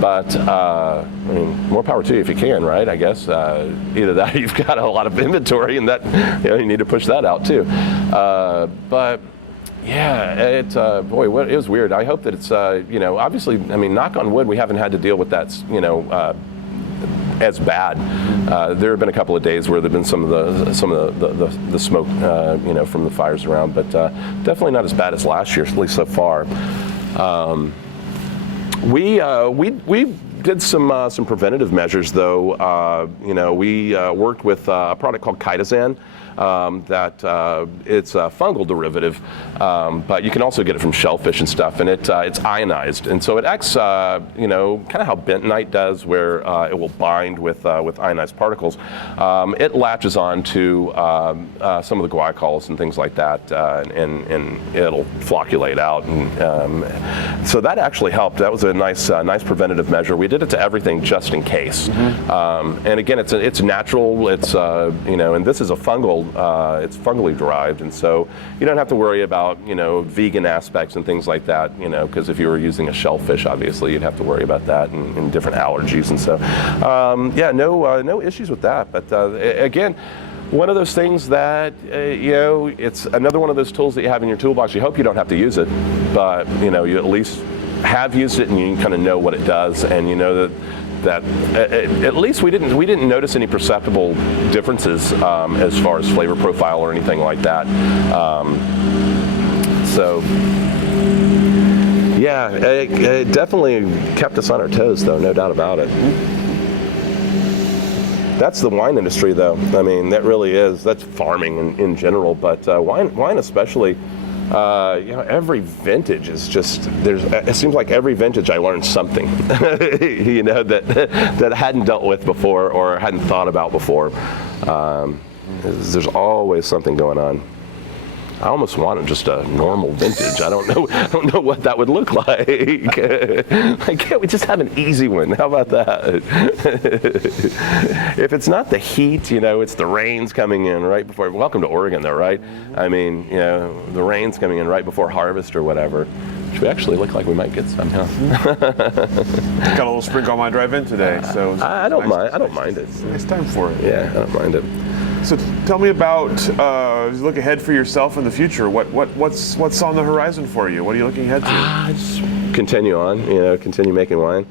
But more power to you if you can, right? I guess either that or you've got a lot of inventory, and that you need to push that out too. But yeah, it was weird. I hope that it's obviously, knock on wood, we haven't had to deal with that as bad. There have been a couple of days where there've been some of the smoke, from the fires around, but definitely not as bad as last year, at least so far. We did some preventative measures though. We worked with a product called Chitosan. that it's a fungal derivative, but you can also get it from shellfish and stuff, and it's ionized, and so it acts, kind of how bentonite does, where it will bind with ionized particles. It latches on to some of the glycols and things like that, and it'll flocculate out, and so that actually helped. That was a nice preventative measure. We did it to everything just in case. And again, it's natural. It's and this is a fungal. It's fungally derived, and so you don't have to worry about vegan aspects and things like that. Because if you were using a shellfish, obviously you'd have to worry about that and different allergies, and so no issues with that. But again, one of those things that it's another one of those tools that you have in your toolbox. You hope you don't have to use it, but you at least have used it, and you kind of know what it does, and you know that at least we didn't notice any perceptible differences as far as flavor profile or anything like that. So yeah, it definitely kept us on our toes, though, no doubt about it. That's the wine industry, though. I mean, that really is. That's farming in general, but wine especially. Every vintage is just it seems like every vintage I learned something, that I hadn't dealt with before or hadn't thought about before. There's always something going on. I almost wanted just a normal vintage. I don't know what that would look like. Can't we just have an easy one? How about that? If it's not the heat, it's the rains coming in right before. Welcome to Oregon, though, right? I mean, the rains coming in right before harvest or whatever. Which we actually look like we might get some. Got a little sprinkle on my drive-in today, so I don't mind. I don't mind it. It's a nice time for it. Yeah, I don't mind it. So tell me about, as you look ahead for yourself in the future, what's on the horizon for you? What are you looking ahead to? Just continue on, continue making wine,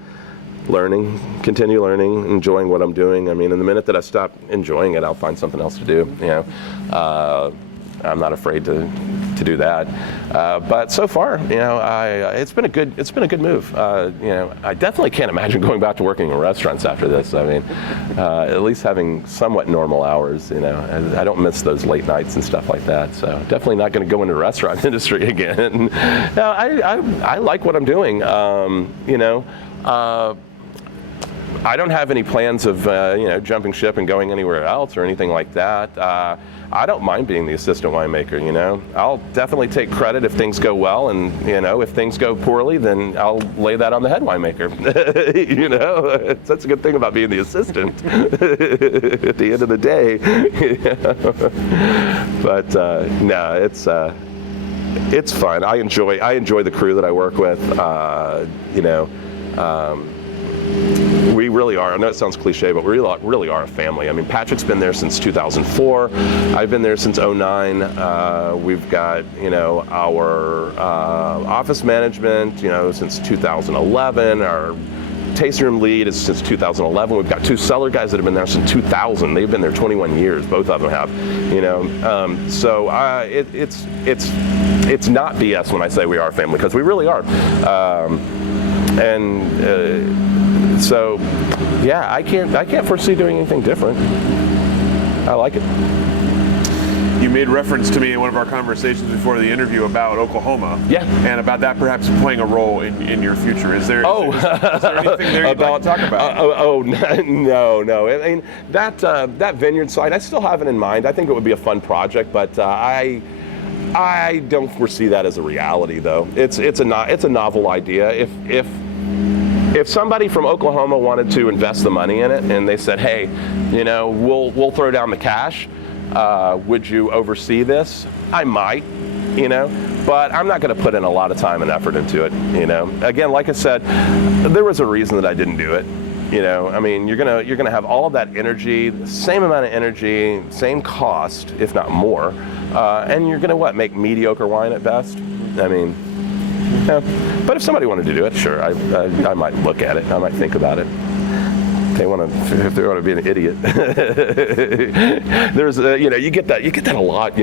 continue learning, enjoying what I'm doing. I mean, in the minute that I stop enjoying it, I'll find something else to do, I'm not afraid to do that. But so far, it's been a good move. I definitely can't imagine going back to working in restaurants after this. I mean, at least having somewhat normal hours. I don't miss those late nights and stuff like that. So definitely not going to go into the restaurant industry again. No, I like what I'm doing. I don't have any plans of jumping ship and going anywhere else or anything like that. I don't mind being the assistant winemaker. I'll definitely take credit if things go well, and if things go poorly, then I'll lay that on the head winemaker. That's a good thing about being the assistant at the end of the day. But no, it's fun. I enjoy the crew that I work with. We really are. I know it sounds cliche, but we really are a family. I mean, Patrick's been there since 2004. I've been there since 2009. We've got, our office management, since 2011. Our tasting room lead is since 2011. We've got two cellar guys that have been there since 2000. They've been there 21 years. Both of them have. So it's not BS when I say we are a family, because we really are. So, yeah, I can't foresee doing anything different. I like it. You made reference to me in one of our conversations before the interview about Oklahoma. Yeah. And about that perhaps playing a role in your future. Is there anything there you'd like to talk about? No. I mean, that vineyard site, I still have it in mind. I think it would be a fun project, but I don't foresee that as a reality, though. It's a novel idea. If somebody from Oklahoma wanted to invest the money in it, and they said, "Hey, we'll throw down the cash. Would you oversee this?" I might, but I'm not going to put in a lot of time and effort into it. Again, like I said, there was a reason that I didn't do it. I mean, you're gonna have all of that energy, the same amount of energy, same cost, if not more, and you're gonna make mediocre wine at best. I mean. Yeah. But if somebody wanted to do it, sure, I might look at it. I might think about it. If they want to be an idiot. There's, you get that a lot,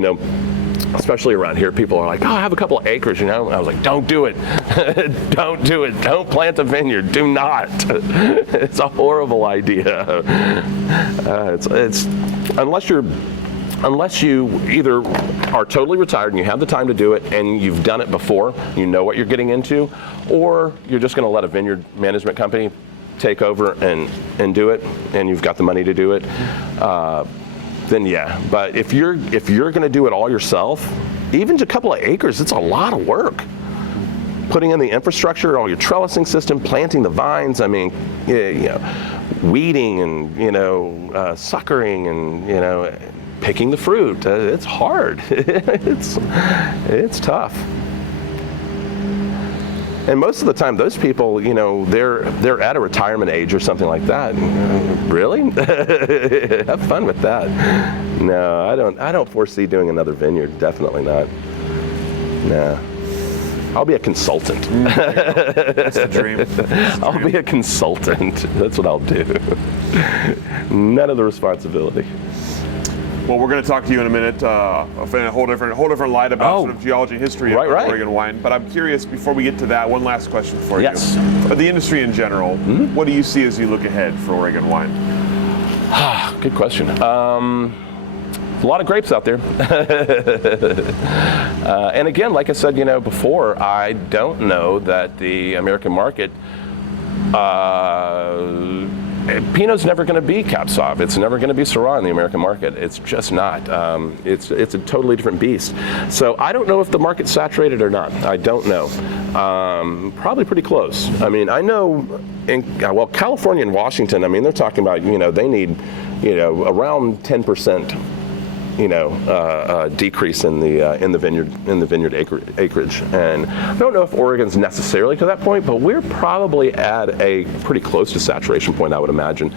especially around here. People are like, "Oh, I have a couple of acres," And I was like, "Don't do it. Don't do it. Don't plant a vineyard. Do not." It's a horrible idea. It's unless you're unless you either are totally retired and you have the time to do it and you've done it before, you know what you're getting into, or you're just going to let a vineyard management company take over and do it, and you've got the money to do it, then yeah. But if you're going to do it all yourself, even just a couple of acres, it's a lot of work. Putting in the infrastructure, all your trellising system, planting the vines, I mean, weeding and, suckering and, picking the fruit. It's hard. It's tough. And most of the time, those people, they're at a retirement age or something like that. Really? Have fun with that. No, I don't foresee doing another vineyard. Definitely not. No. I'll be a consultant. That's the dream. I'll be a consultant. That's what I'll do. None of the responsibility. Well, we're going to talk to you in a minute, in a whole different light about sort of geology and history of Oregon wine. But I'm curious, before we get to that, one last question for you. Yes. The industry in general, what do you see as you look ahead for Oregon wine? Good question. A lot of grapes out there. And again, like I said, before, I don't know that the American market, Pinot's never going to be Cab Sauv. It's never going to be Syrah in the American market. It's just not. It's a totally different beast. So I don't know if the market's saturated or not. I don't know. Probably pretty close. I mean, I know California and Washington, I mean, they're talking about, they need, around 10%. Decrease in the vineyard acreage, and I don't know if Oregon's necessarily to that point, but we're probably at a pretty close to saturation point, I would imagine.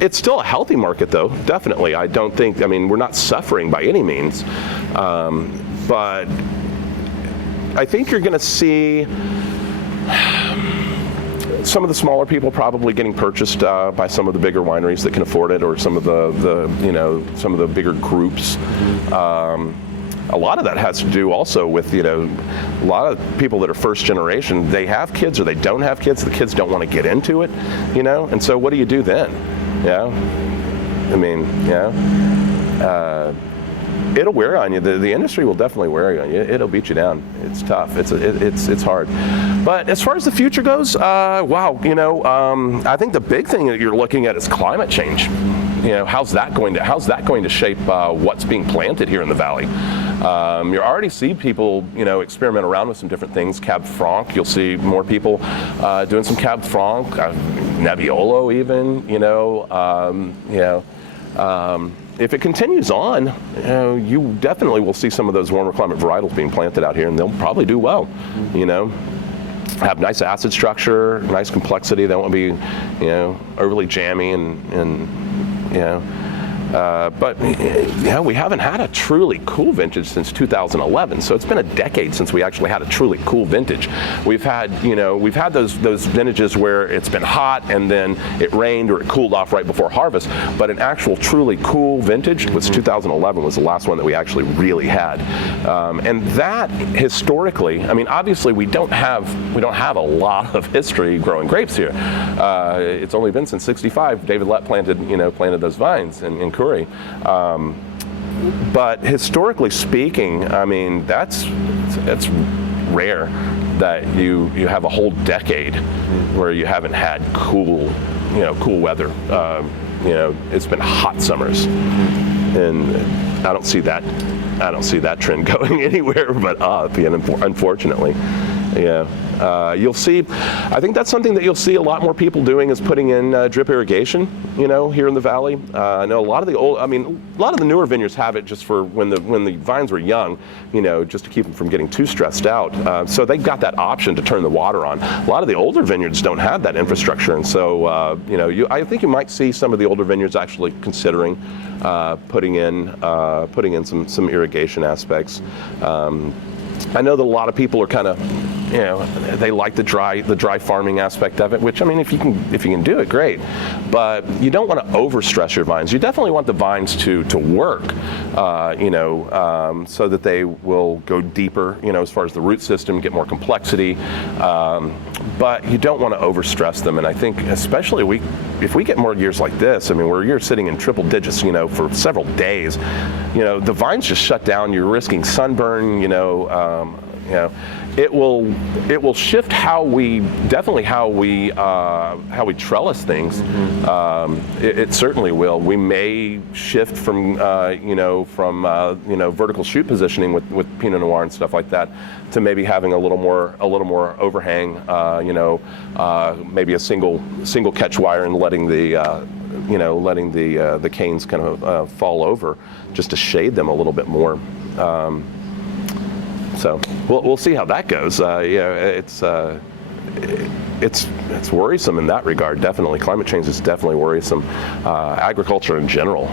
It's still a healthy market, though. Definitely, I don't think. I mean, we're not suffering by any means, but I think you're going to see some of the smaller people probably getting purchased by some of the bigger wineries that can afford it, or some of some of the bigger groups. A lot of that has to do also with a lot of people that are first generation. They have kids or they don't have kids. The kids don't want to get into it, And so what do you do then? I mean, it'll wear on you. The industry will definitely wear on you. It'll beat you down. It's tough. It's hard. But as far as the future goes, I think the big thing that you're looking at is climate change. How's that going to shape what's being planted here in the valley? You already see people, experiment around with some different things. Cab Franc, you'll see more people doing some Cab Franc, Nebbiolo even. If it continues on, you definitely will see some of those warmer climate varietals being planted out here, and they'll probably do well. Have nice acid structure, nice complexity. They won't be, overly jammy and but we haven't had a truly cool vintage since 2011. So it's been a decade since we actually had a truly cool vintage. We've had those vintages where it's been hot and then it rained or it cooled off right before harvest. But an actual truly cool vintage was 2011 was the last one that we actually really had. And that historically, I mean, obviously we don't have a lot of history growing grapes here. It's only been since '65. David Lett planted those vines in Curry. But historically speaking, I mean, that's rare that you have a whole decade where you haven't had cool weather. It's been hot summers, and I don't see that trend going anywhere but up. Unfortunately, you'll see. I think that's something that you'll see a lot more people doing is putting in drip irrigation. Here in the valley. I know a lot of the newer vineyards have it just for when the vines were young, just to keep them from getting too stressed out. So they've got that option to turn the water on. A lot of the older vineyards don't have that infrastructure, and so I think you might see some of the older vineyards actually considering putting in some irrigation aspects. I know that a lot of people are kind of they like the dry farming aspect of it, which, I mean, if you can do it, great. But you don't want to overstress your vines. You definitely want the vines to work, so that they will go deeper, as far as the root system, get more complexity. But you don't want to overstress them. And I think especially if we get more years like this, I mean, where you're sitting in triple digits, for several days, the vines just shut down. You're risking sunburn, it will shift how we trellis things. It certainly will. We may shift from vertical shoot positioning with Pinot Noir and stuff like that to maybe having a little more overhang. Maybe a single catch wire and letting the canes kind of fall over just to shade them a little bit more. So we'll see how that goes. It's worrisome in that regard. Definitely, climate change is definitely worrisome. Agriculture in general,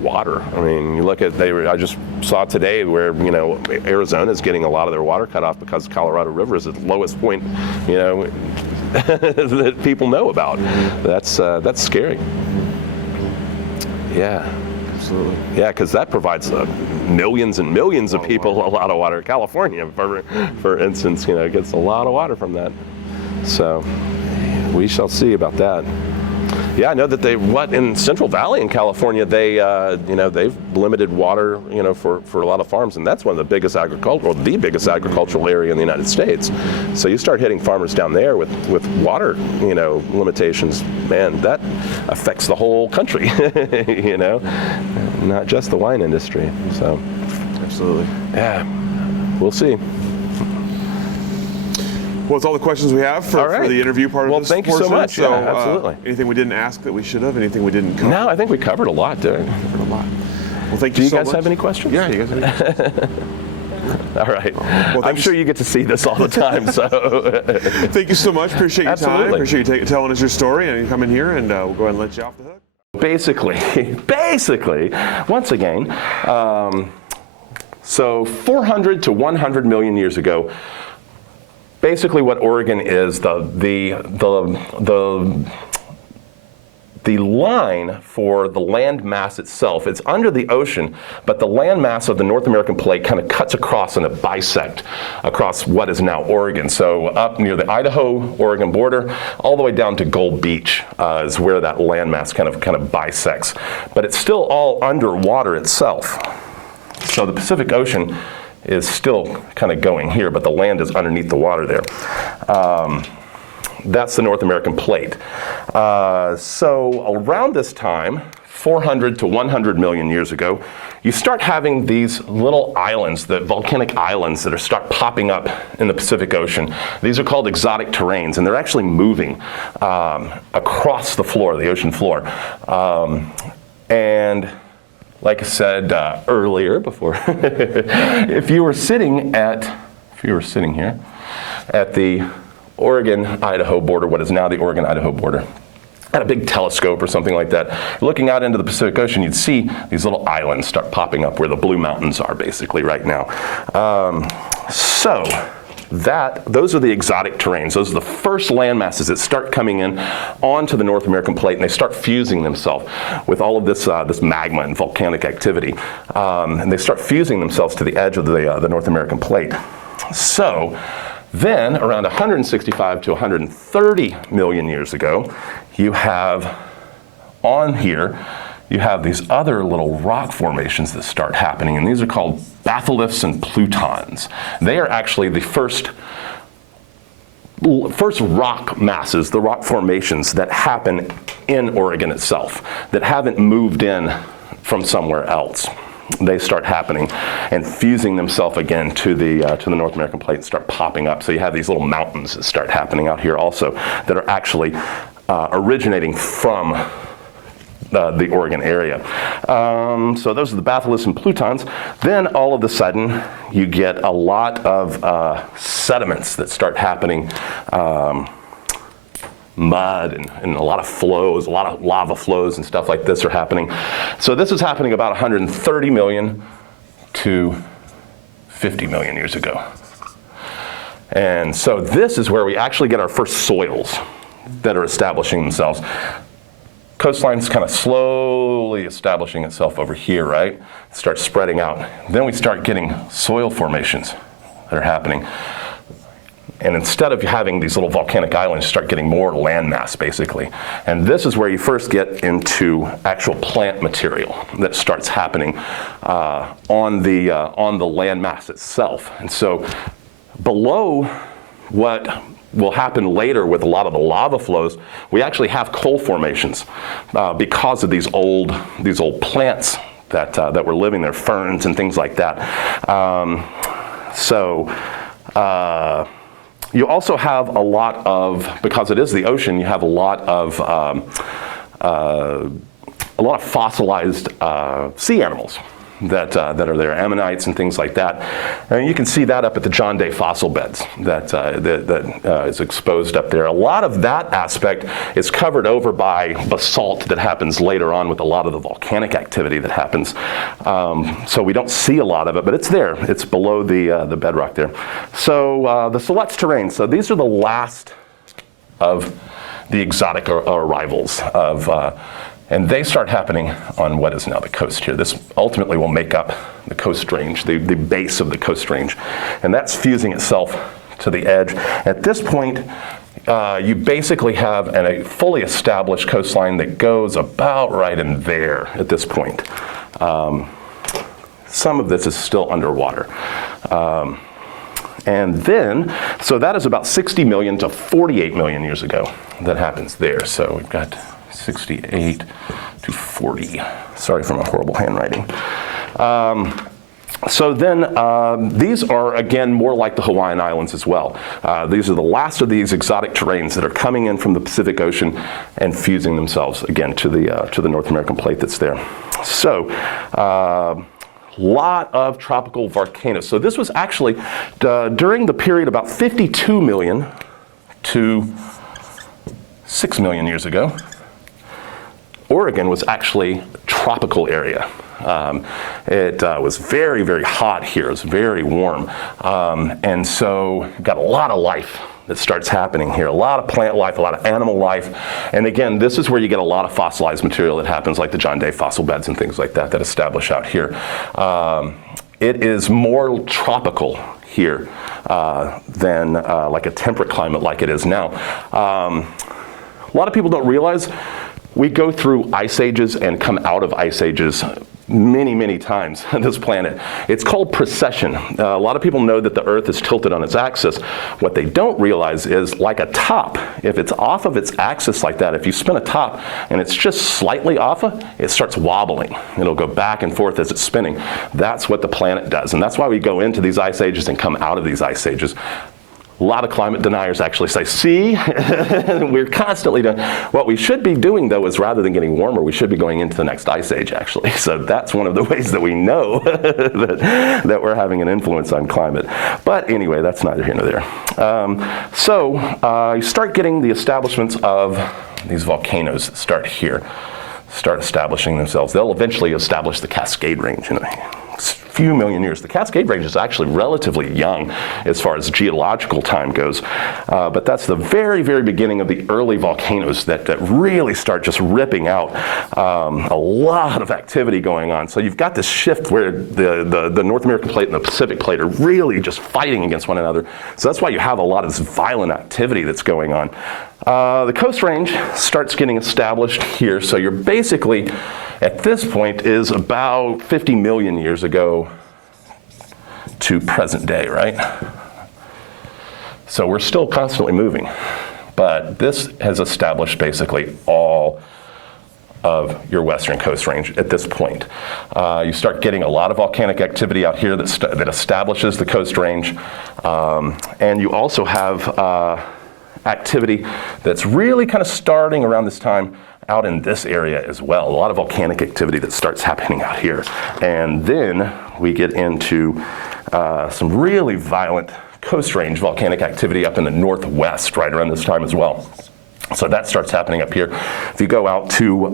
water. I mean, you look at I just saw today where Arizona is getting a lot of their water cut off because Colorado River is at the lowest point, that people know about. That's scary. Yeah. Absolutely. Yeah, because that provides millions and millions of people a lot of water. California, for instance, gets a lot of water from that. So we shall see about that. Yeah, I know that in Central Valley in California, they've limited water, for a lot of farms, and that's the biggest agricultural area in the United States. So you start hitting farmers down there with water, limitations, man, that affects the whole country, not just the wine industry. So, absolutely. Yeah, we'll see. Well, it's all the questions we have for the interview part of this portion. Well, thank you so much. So, absolutely. Anything we didn't ask that we should have? Anything we didn't cover? No, I think we covered a lot, dude. Well, thank Do you so much. you guys have any questions? Yeah, you guys have any questions? All right. Well, I'm sure you get to see this all the time. So, thank you so much. Appreciate your time. Appreciate you telling us your story and coming here, and we'll go ahead and let you off the hook. Basically, once again, so 400 to 100 million years ago. Basically, what Oregon is, the line for the land mass itself, it's under the ocean, but the land mass of the North American plate kind of cuts across and bisect across what is now Oregon. So up near the Idaho-Oregon border, all the way down to Gold Beach is where that land mass kind of bisects. But it's still all underwater itself. So the Pacific Ocean is still kind of going here, but the land is underneath the water there. That's the North American plate. So around this time, 400 to 100 million years ago, you start having these little islands, the volcanic islands that start popping up in the Pacific Ocean. These are called exotic terrains, and they're actually moving across the floor, the ocean floor. And like I said earlier, before, if you were sitting here at the Oregon-Idaho border, what is now the Oregon-Idaho border, at a big telescope or something like that, looking out into the Pacific Ocean, you'd see these little islands start popping up where the Blue Mountains are basically right now. Those are the exotic terrains. Those are the first land masses that start coming in onto the North American plate, and they start fusing themselves with all of this magma and volcanic activity. And they start fusing themselves to the edge of the North American plate. So then, around 165 to 130 million years ago, you have these other little rock formations that start happening, and these are called batholiths and plutons. They are actually the first rock masses, the rock formations that happen in Oregon itself, that haven't moved in from somewhere else. They start happening and fusing themselves again to the North American plate and start popping up. So you have these little mountains that start happening out here also that are actually originating from the Oregon area. So those are the batholiths and plutons. Then all of a sudden you get a lot of sediments that start happening, mud and a lot of flows, a lot of lava flows and stuff like this are happening. So this is happening about 130 million to 50 million years ago. And so this is where we actually get our first soils that are establishing themselves. Coastline's kind of slowly establishing itself over here, right? It starts spreading out. Then we start getting soil formations that are happening. And instead of having these little volcanic islands, you start getting more landmass, basically. And this is where you first get into actual plant material that starts happening on the landmass itself. And so below what will happen later with a lot of the lava flows, we actually have coal formations because of these old plants that were living there, ferns and things like that. You also have a lot of, because it is the ocean, you have a lot of fossilized sea animals that are there, ammonites and things like that. And you can see that up at the John Day fossil beds that is exposed up there. A lot of that aspect is covered over by basalt that happens later on with a lot of the volcanic activity that happens. So we don't see a lot of it, but it's there. It's below the bedrock there. So the Siletz terrain. So these are the last of the exotic arrivals of and they start happening on what is now the coast here. This ultimately will make up the coast range, the base of the coast range. And that's fusing itself to the edge. At this point, you basically have a fully established coastline that goes about right in there at this point. Some of this is still underwater. And then, so that is about 60 million to 48 million years ago that happens there. So we've got 68 to 40. Sorry for my horrible handwriting. So then these are, again, more like the Hawaiian Islands as well. These are the last of these exotic terrains that are coming in from the Pacific Ocean and fusing themselves, again, to the North American plate that's there. So, lot of tropical volcanoes. So this was actually during the period about 52 million to 6 million years ago. Oregon was actually a tropical area. It was very, very hot here. It was very warm. And so you've got a lot of life that starts happening here. A lot of plant life, a lot of animal life. And again, this is where you get a lot of fossilized material that happens, like the John Day fossil beds and things like that establish out here. It is more tropical here than like a temperate climate like it is now. A lot of people don't realize we go through ice ages and come out of ice ages many, many times on this planet. It's called precession. A lot of people know that the Earth is tilted on its axis. What they don't realize is, like a top, if it's off of its axis like that, if you spin a top and it's just slightly off, it starts wobbling. It'll go back and forth as it's spinning. That's what the planet does. And that's why we go into these ice ages and come out of these ice ages. A lot of climate deniers actually say, see, we're constantly doing. What we should be doing, though, is rather than getting warmer, we should be going into the next ice age, actually. So that's one of the ways that we know that we're having an influence on climate. But anyway, that's neither here nor there. So you start getting the establishments of these volcanoes that start here, start establishing themselves. They'll eventually establish the Cascade Range in a few million years. The Cascade Range is actually relatively young as far as geological time goes, but that's the very, very beginning of the early volcanoes that really start just ripping out. A lot of activity going on. So you've got this shift where the North American plate and the Pacific plate are really just fighting against one another. So that's why you have a lot of this violent activity that's going on. The Coast Range starts getting established here. So you're basically, at this point, is about 50 million years ago to present day, right? So we're still constantly moving, but this has established basically all of your Western Coast Range at this point. You start getting a lot of volcanic activity out here that establishes the Coast Range, and you also have activity that's really kind of starting around this time out in this area as well. A lot of volcanic activity that starts happening out here. And then we get into some really violent Coast Range volcanic activity up in the northwest right around this time as well. So that starts happening up here. If you go out to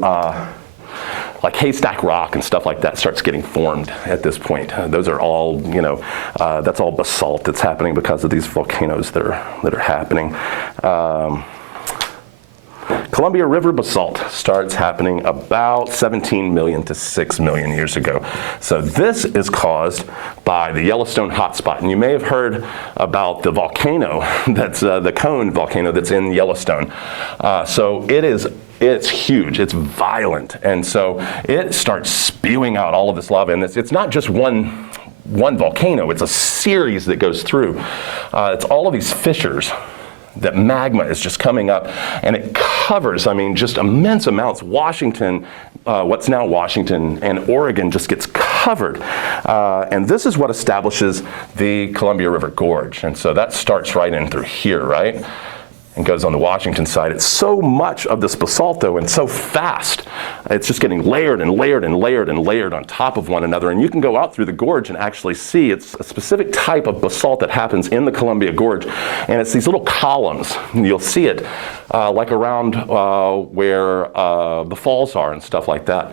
like haystack rock and stuff like that starts getting formed at this point. Those are all, that's all basalt that's happening because of these volcanoes that are happening. Columbia River basalt starts happening about 17 million to 6 million years ago. So this is caused by the Yellowstone hotspot. And you may have heard about the volcano, that's the cone volcano that's in Yellowstone. So it's huge, it's violent. And so it starts spewing out all of this lava. And it's not just one volcano, it's a series that goes through. It's all of these fissures that magma is just coming up, and it covers, just immense amounts. Washington, what's now Washington, and Oregon just gets covered. And this is what establishes the Columbia River Gorge. And so that starts right in through here, right? And goes on the Washington side. It's so much of this basalt, though, and so fast. It's just getting layered and layered and layered and layered on top of one another. And you can go out through the gorge and actually see it's a specific type of basalt that happens in the Columbia Gorge. And it's these little columns. And you'll see it like around where the falls are and stuff like that.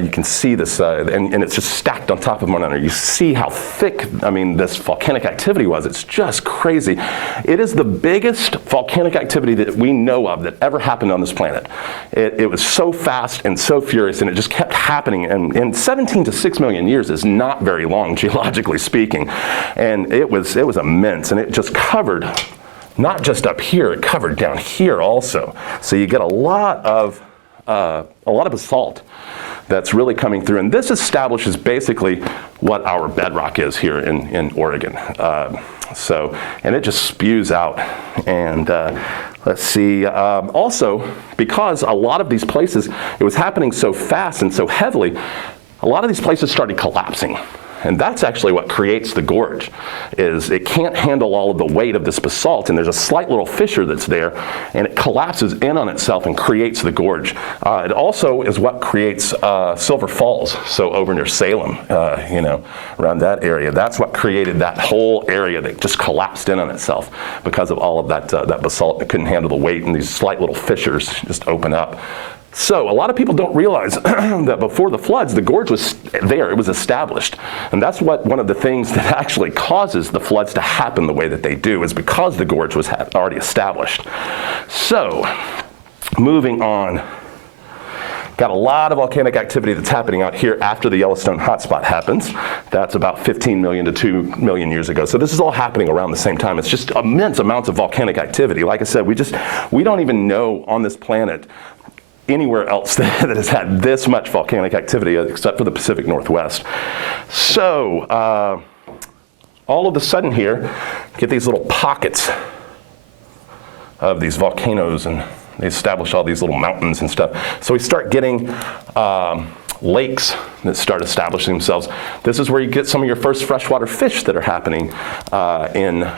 You can see this, and it's just stacked on top of one another. You see how thick, this volcanic activity was. It's just crazy. It is the biggest volcanic activity that we know of that ever happened on this planet. It was so fast and so furious, and it just kept happening. And 17 to 6 million years is not very long, geologically speaking. And it was immense, and it just covered, not just up here, it covered down here also. So you get a lot of basalt that's really coming through. And this establishes basically what our bedrock is here in Oregon. And it just spews out. And let's see, also, because a lot of these places, it was happening so fast and so heavily, a lot of these places started collapsing. And that's actually what creates the gorge, is it can't handle all of the weight of this basalt, and there's a slight little fissure that's there, and it collapses in on itself and creates the gorge. It also is what creates Silver Falls, so over near Salem, around that area. That's what created that whole area that just collapsed in on itself because of all of that basalt that couldn't handle the weight, and these slight little fissures just open up. So a lot of people don't realize that before the floods, the gorge was there, it was established. And that's one of the things that actually causes the floods to happen the way that they do, is because the gorge was already established. So, moving on. Got a lot of volcanic activity that's happening out here after the Yellowstone hotspot happens. That's about 15 million to 2 million years ago. So this is all happening around the same time. It's just immense amounts of volcanic activity. Like I said, we don't even know on this planet anywhere else that has had this much volcanic activity except for the Pacific Northwest. So all of a sudden here, get these little pockets of these volcanoes, and they establish all these little mountains and stuff. So we start getting lakes that start establishing themselves. This is where you get some of your first freshwater fish that are happening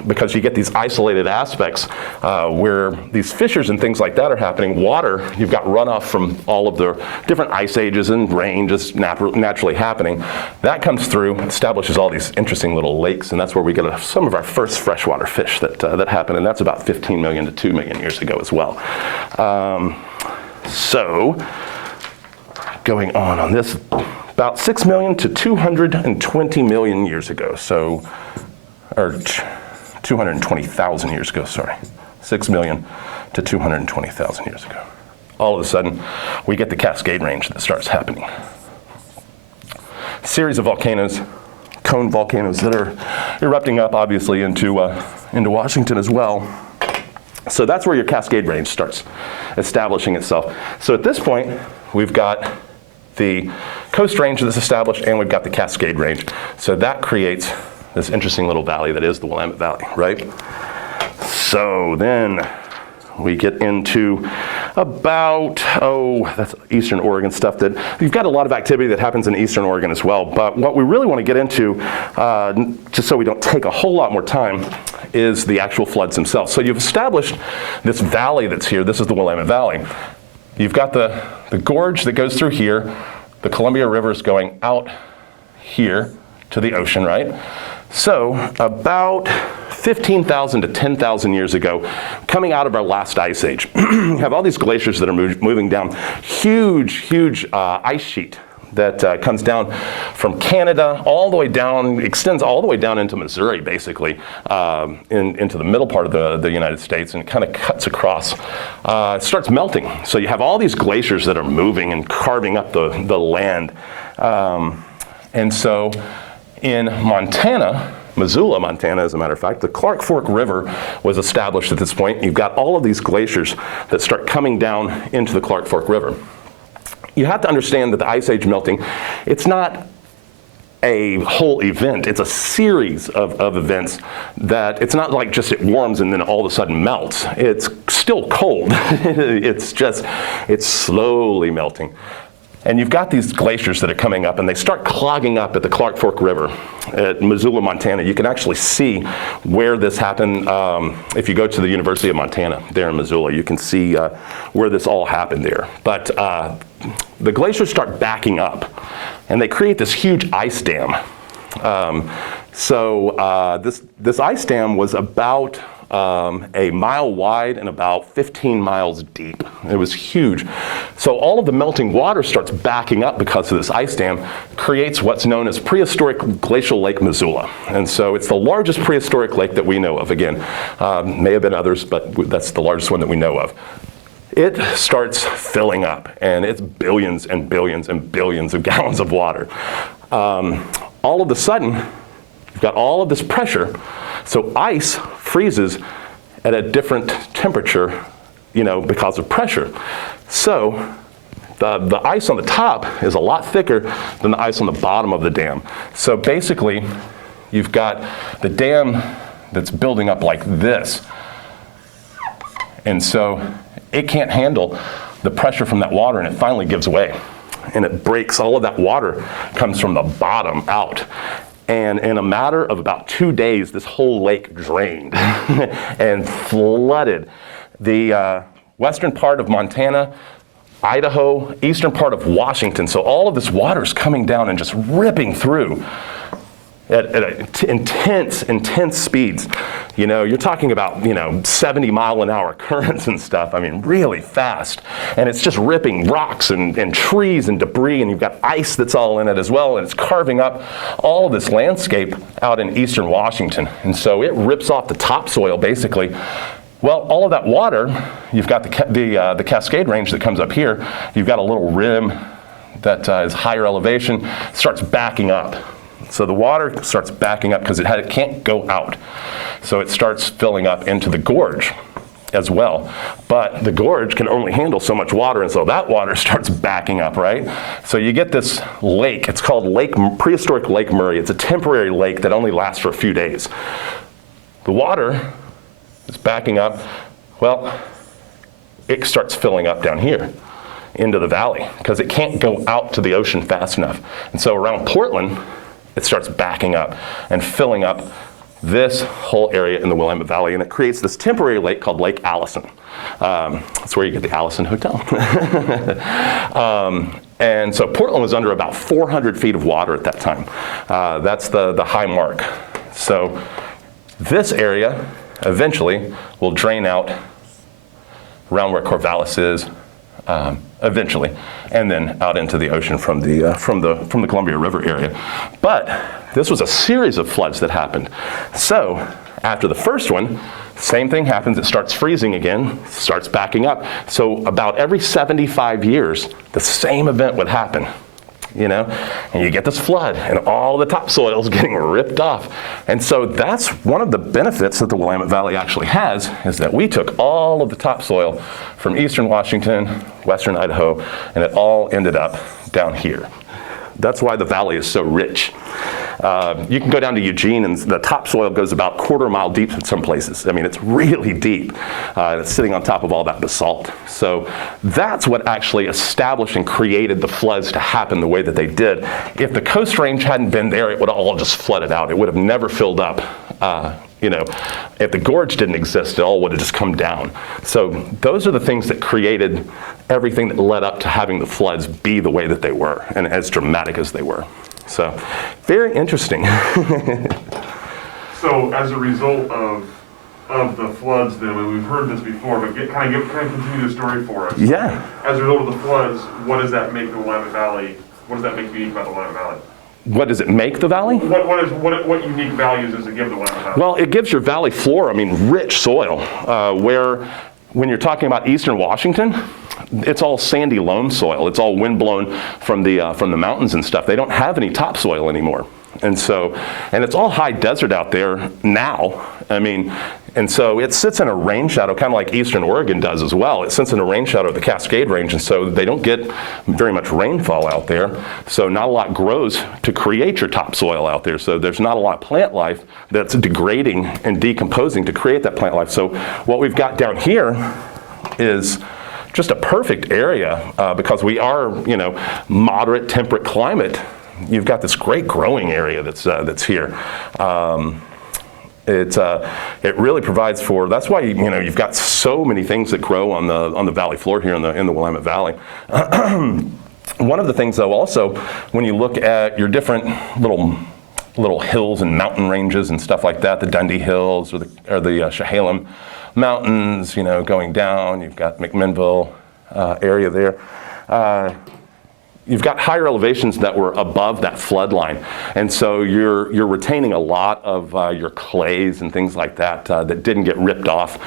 because you get these isolated aspects where these fissures and things like that are happening. Water, you've got runoff from all of the different ice ages and rain just naturally happening. That comes through, establishes all these interesting little lakes, and that's where we get some of our first freshwater fish that happen, and that's about 15 million to 2 million years ago as well. Going on this, about 6 million to 220 million years ago, or 220,000 years ago, sorry. 6 million to 220,000 years ago. All of a sudden, we get the Cascade Range that starts happening. Series of volcanoes, cone volcanoes that are erupting up, obviously, into Washington as well. So that's where your Cascade Range starts establishing itself. So at this point, we've got the Coast Range that's established, and we've got the Cascade Range. So that creates this interesting little valley that is the Willamette Valley, right? So then we get into about, that's Eastern Oregon stuff that you've got a lot of activity that happens in Eastern Oregon as well. But what we really want to get into, just so we don't take a whole lot more time, is the actual floods themselves. So you've established this valley that's here. This is the Willamette Valley. You've got the gorge that goes through here. The Columbia River is going out here to the ocean, right? So about 15,000 to 10,000 years ago, coming out of our last ice age, you have all these glaciers that are moving down. Huge ice sheet that comes down from Canada all the way down, extends all the way down into Missouri, basically, into the middle part of the United States, and kind of cuts across. It starts melting. So you have all these glaciers that are moving and carving up the land. And so in Montana, Missoula, Montana, as a matter of fact, the Clark Fork River was established at this point. You've got all of these glaciers that start coming down into the Clark Fork River. You have to understand that the Ice Age melting, it's not a whole event. It's a series of events that it's not like just it warms and then all of a sudden melts. It's still cold. It's slowly melting. And you've got these glaciers that are coming up, and they start clogging up at the Clark Fork River at Missoula, Montana. You can actually see where this happened. If you go to the University of Montana there in Missoula, you can see where this all happened there. But the glaciers start backing up, and they create this huge ice dam. This ice dam was about a mile wide and about 15 miles deep. It was huge. So all of the melting water starts backing up because of this ice dam, creates what's known as prehistoric glacial Lake Missoula. And so it's the largest prehistoric lake that we know of. Again, may have been others, but that's the largest one that we know of. It starts filling up, and it's billions and billions and billions of gallons of water. All of a sudden, you've got all of this pressure. So ice freezes at a different temperature, because of pressure. So the ice on the top is a lot thicker than the ice on the bottom of the dam. So basically, you've got the dam that's building up like this. And so it can't handle the pressure from that water, and it finally gives way. And it breaks. All of that water comes from the bottom out. And in a matter of about 2 days, this whole lake drained and flooded the western part of Montana, Idaho, eastern part of Washington. So all of this water is coming down and just ripping through at intense speeds. You're talking about, 70-mile-an-hour currents and stuff. I mean, really fast. And it's just ripping rocks and trees and debris, and you've got ice that's all in it as well, and it's carving up all of this landscape out in eastern Washington. And so it rips off the topsoil, basically. Well, all of that water, you've got the Cascade Range that comes up here. You've got a little rim that is higher elevation, starts backing up. So the water starts backing up because it can't go out. So it starts filling up into the gorge as well. But the gorge can only handle so much water, and so that water starts backing up, right? So you get this lake. It's called Prehistoric Lake Murray. It's a temporary lake that only lasts for a few days. The water is backing up. Well, it starts filling up down here into the valley because it can't go out to the ocean fast enough. And so around Portland, it starts backing up and filling up this whole area in the Willamette Valley, and it creates this temporary lake called Lake Allison. That's where you get the Allison Hotel. And so Portland was under about 400 feet of water at that time. That's the high mark. So this area eventually will drain out around where Corvallis is, eventually, and then out into the ocean from the Columbia River area. But this was a series of floods that happened. So after the first one, same thing happens. It starts freezing again, starts backing up. So about every 75 years, the same event would happen. And you get this flood, and all the topsoil is getting ripped off. And so that's one of the benefits that the Willamette Valley actually has, is that we took all of the topsoil from eastern Washington, western Idaho, and it all ended up down here. That's why the valley is so rich. You can go down to Eugene, and the topsoil goes about quarter mile deep in some places. I mean, it's really deep. It's sitting on top of all that basalt. So that's what actually established and created the floods to happen the way that they did. If the Coast Range hadn't been there, it would have all just flooded out. It would have never filled up. If the gorge didn't exist, it all would have just come down. So those are the things that created everything that led up to having the floods be the way that they were and as dramatic as they were. So very interesting. So as a result of the floods, then, and we've heard this before, but kind of continue the story for us. Yeah. As a result of the floods, what does that make the Willamette Valley What does that make unique about the Willamette Valley? What does it make the valley? What unique values does it give the Willamette Valley? Well, it gives your valley floor, rich soil, where when you're talking about eastern Washington, it's all sandy loam soil. It's all windblown from the mountains and stuff. They don't have any topsoil anymore. And it's all high desert out there now. And so it sits in a rain shadow, kind of like eastern Oregon does as well. It sits in a rain shadow of the Cascade Range, and so they don't get very much rainfall out there. So not a lot grows to create your topsoil out there. So there's not a lot of plant life that's degrading and decomposing to create that plant life. So what we've got down here is just a perfect area because we are, moderate temperate climate. You've got this great growing area that's here. It really provides for. That's why you've got so many things that grow on the valley floor here in the Willamette Valley. One of the things, though, also when you look at your different little hills and mountain ranges and stuff like that, the Dundee Hills or the Chehalem Mountains, going down. You've got McMinnville area there. You've got higher elevations that were above that flood line. And so you're retaining a lot of your clays and things like that that didn't get ripped off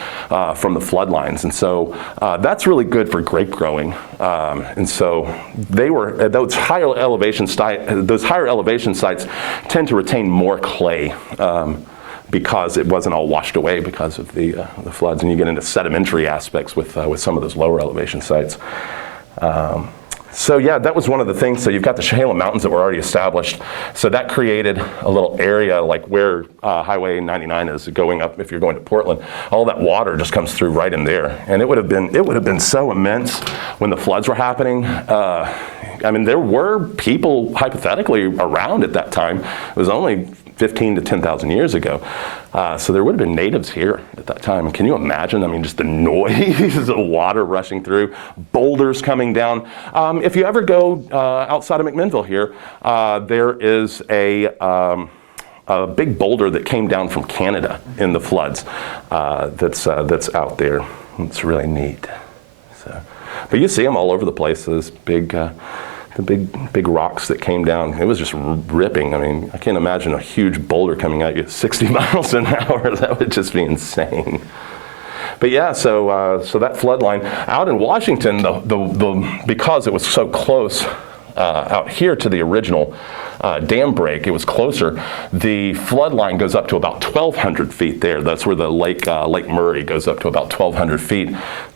from the flood lines. And so that's really good for grape growing. And so those higher elevation sites tend to retain more clay because it wasn't all washed away because of the floods. And you get into sedimentary aspects with some of those lower elevation sites. So yeah, that was one of the things. So you've got the Chehalem Mountains that were already established. So that created a little area like where Highway 99 is going up if you're going to Portland. All that water just comes through right in there. And it would have been so immense when the floods were happening. There were people hypothetically around at that time. It was only 15 to 10,000 years ago. So there would have been natives here at that time. Can you imagine? Just the noise of water rushing through, boulders coming down. If you ever go outside of McMinnville here, there is a big boulder that came down from Canada in the floods that's out there. It's really neat. But you see them all over the place, those the big rocks that came down. It was just ripping. I can't imagine a huge boulder coming at you at 60 miles an hour. That would just be insane. But yeah, so that flood line out in Washington, because it was so close out here to the original dam break, it was closer. The flood line goes up to about 1,200 feet there. That's where the Lake Murray goes up to about 1,200 feet.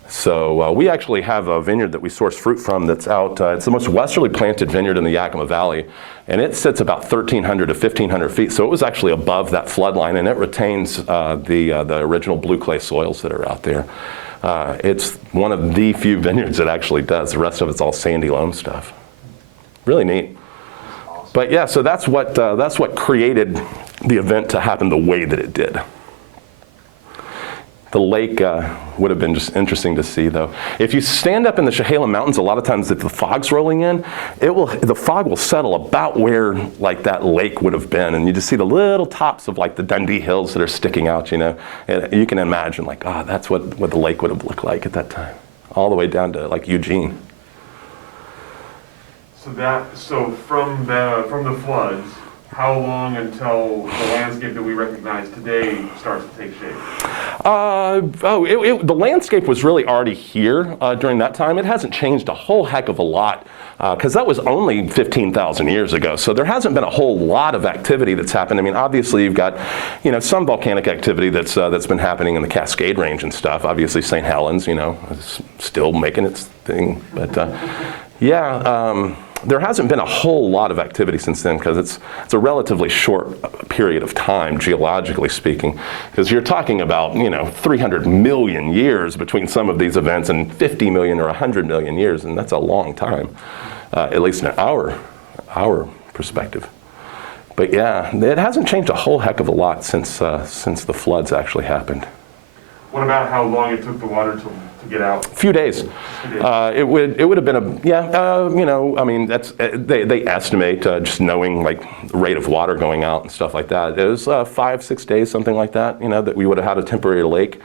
So we actually have a vineyard that we source fruit from that's out. It's the most westerly planted vineyard in the Yakima Valley, and it sits about 1,300 to 1,500 feet. So it was actually above that flood line, and it retains the original blue clay soils that are out there. It's one of the few vineyards that actually does. The rest of it's all sandy loam stuff. Really neat. But yeah, so that's what created the event to happen the way that it did. The lake would have been just interesting to see, though. If you stand up in the Chehalem Mountains, a lot of times if the fog's rolling in, the fog will settle about where that lake would have been, and you just see the little tops of the Dundee Hills that are sticking out. And you can imagine that's what the lake would have looked like at that time, all the way down to Eugene. So from the floods, how long until the landscape that we recognize today starts to take shape? The landscape was really already here during that time. It hasn't changed a whole heck of a lot because that was only 15,000 years ago. So there hasn't been a whole lot of activity that's happened. Obviously you've got, some volcanic activity that's been happening in the Cascade Range and stuff. Obviously St. Helens, is still making its thing. But there hasn't been a whole lot of activity since then because it's a relatively short period of time, geologically speaking, because you're talking about 300 million years between some of these events and 50 million or 100 million years, and that's a long time, at least in our perspective. But yeah, it hasn't changed a whole heck of a lot since the floods actually happened. What about how long it took the water to get out? A few days. It would have been that's they estimate just knowing the rate of water going out and stuff like that. It was 5-6 days, something like that. That we would have had a temporary lake.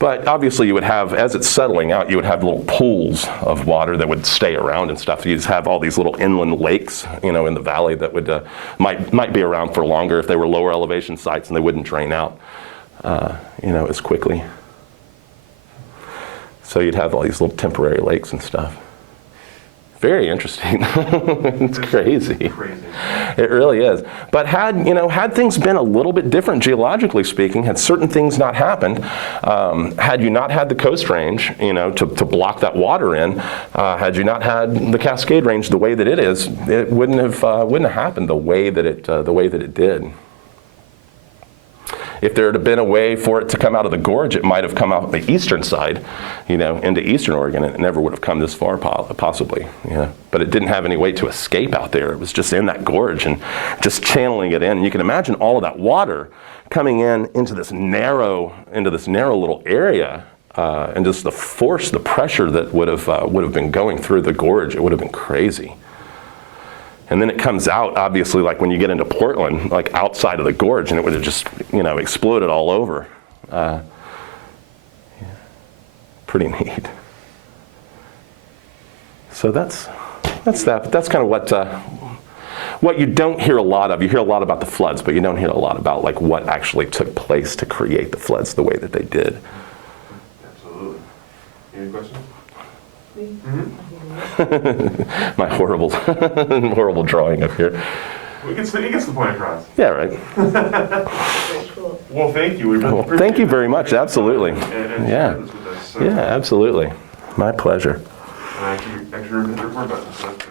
But obviously you would have, as it's settling out, you would have little pools of water that would stay around and stuff. You just have all these little inland lakes, in the valley that would might be around for longer if they were lower elevation sites and they wouldn't drain out, as quickly. So you'd have all these little temporary lakes and stuff. Very interesting. It's crazy. It really is. But had things been a little bit different geologically speaking, had certain things not happened, had you not had the Coast Range, to block that water in, had you not had the Cascade Range the way that it is, it wouldn't have happened the way that it did. If there had been a way for it to come out of the gorge, it might have come out the eastern side, into eastern Oregon, and it never would have come this far, possibly. But it didn't have any way to escape out there. It was just in that gorge and just channeling it in. And you can imagine all of that water coming into this narrow little area, and just the force, the pressure that would have been going through the gorge. It would have been crazy. And then it comes out, obviously, like when you get into Portland, like outside of the gorge, and it would have just, exploded all over. Pretty neat. So that's that. That's kind of what you don't hear a lot of. You hear a lot about the floods, but you don't hear a lot about like what actually took place to create the floods the way that they did. Absolutely. Any questions? My horrible drawing up here. He gets the point across. Yeah, right. Very cool. Well, thank you. We really appreciate Thank you very it. much. Absolutely. And Yeah. sharing this with us. So, Yeah, absolutely. My pleasure. And I actually remember the report button, so that's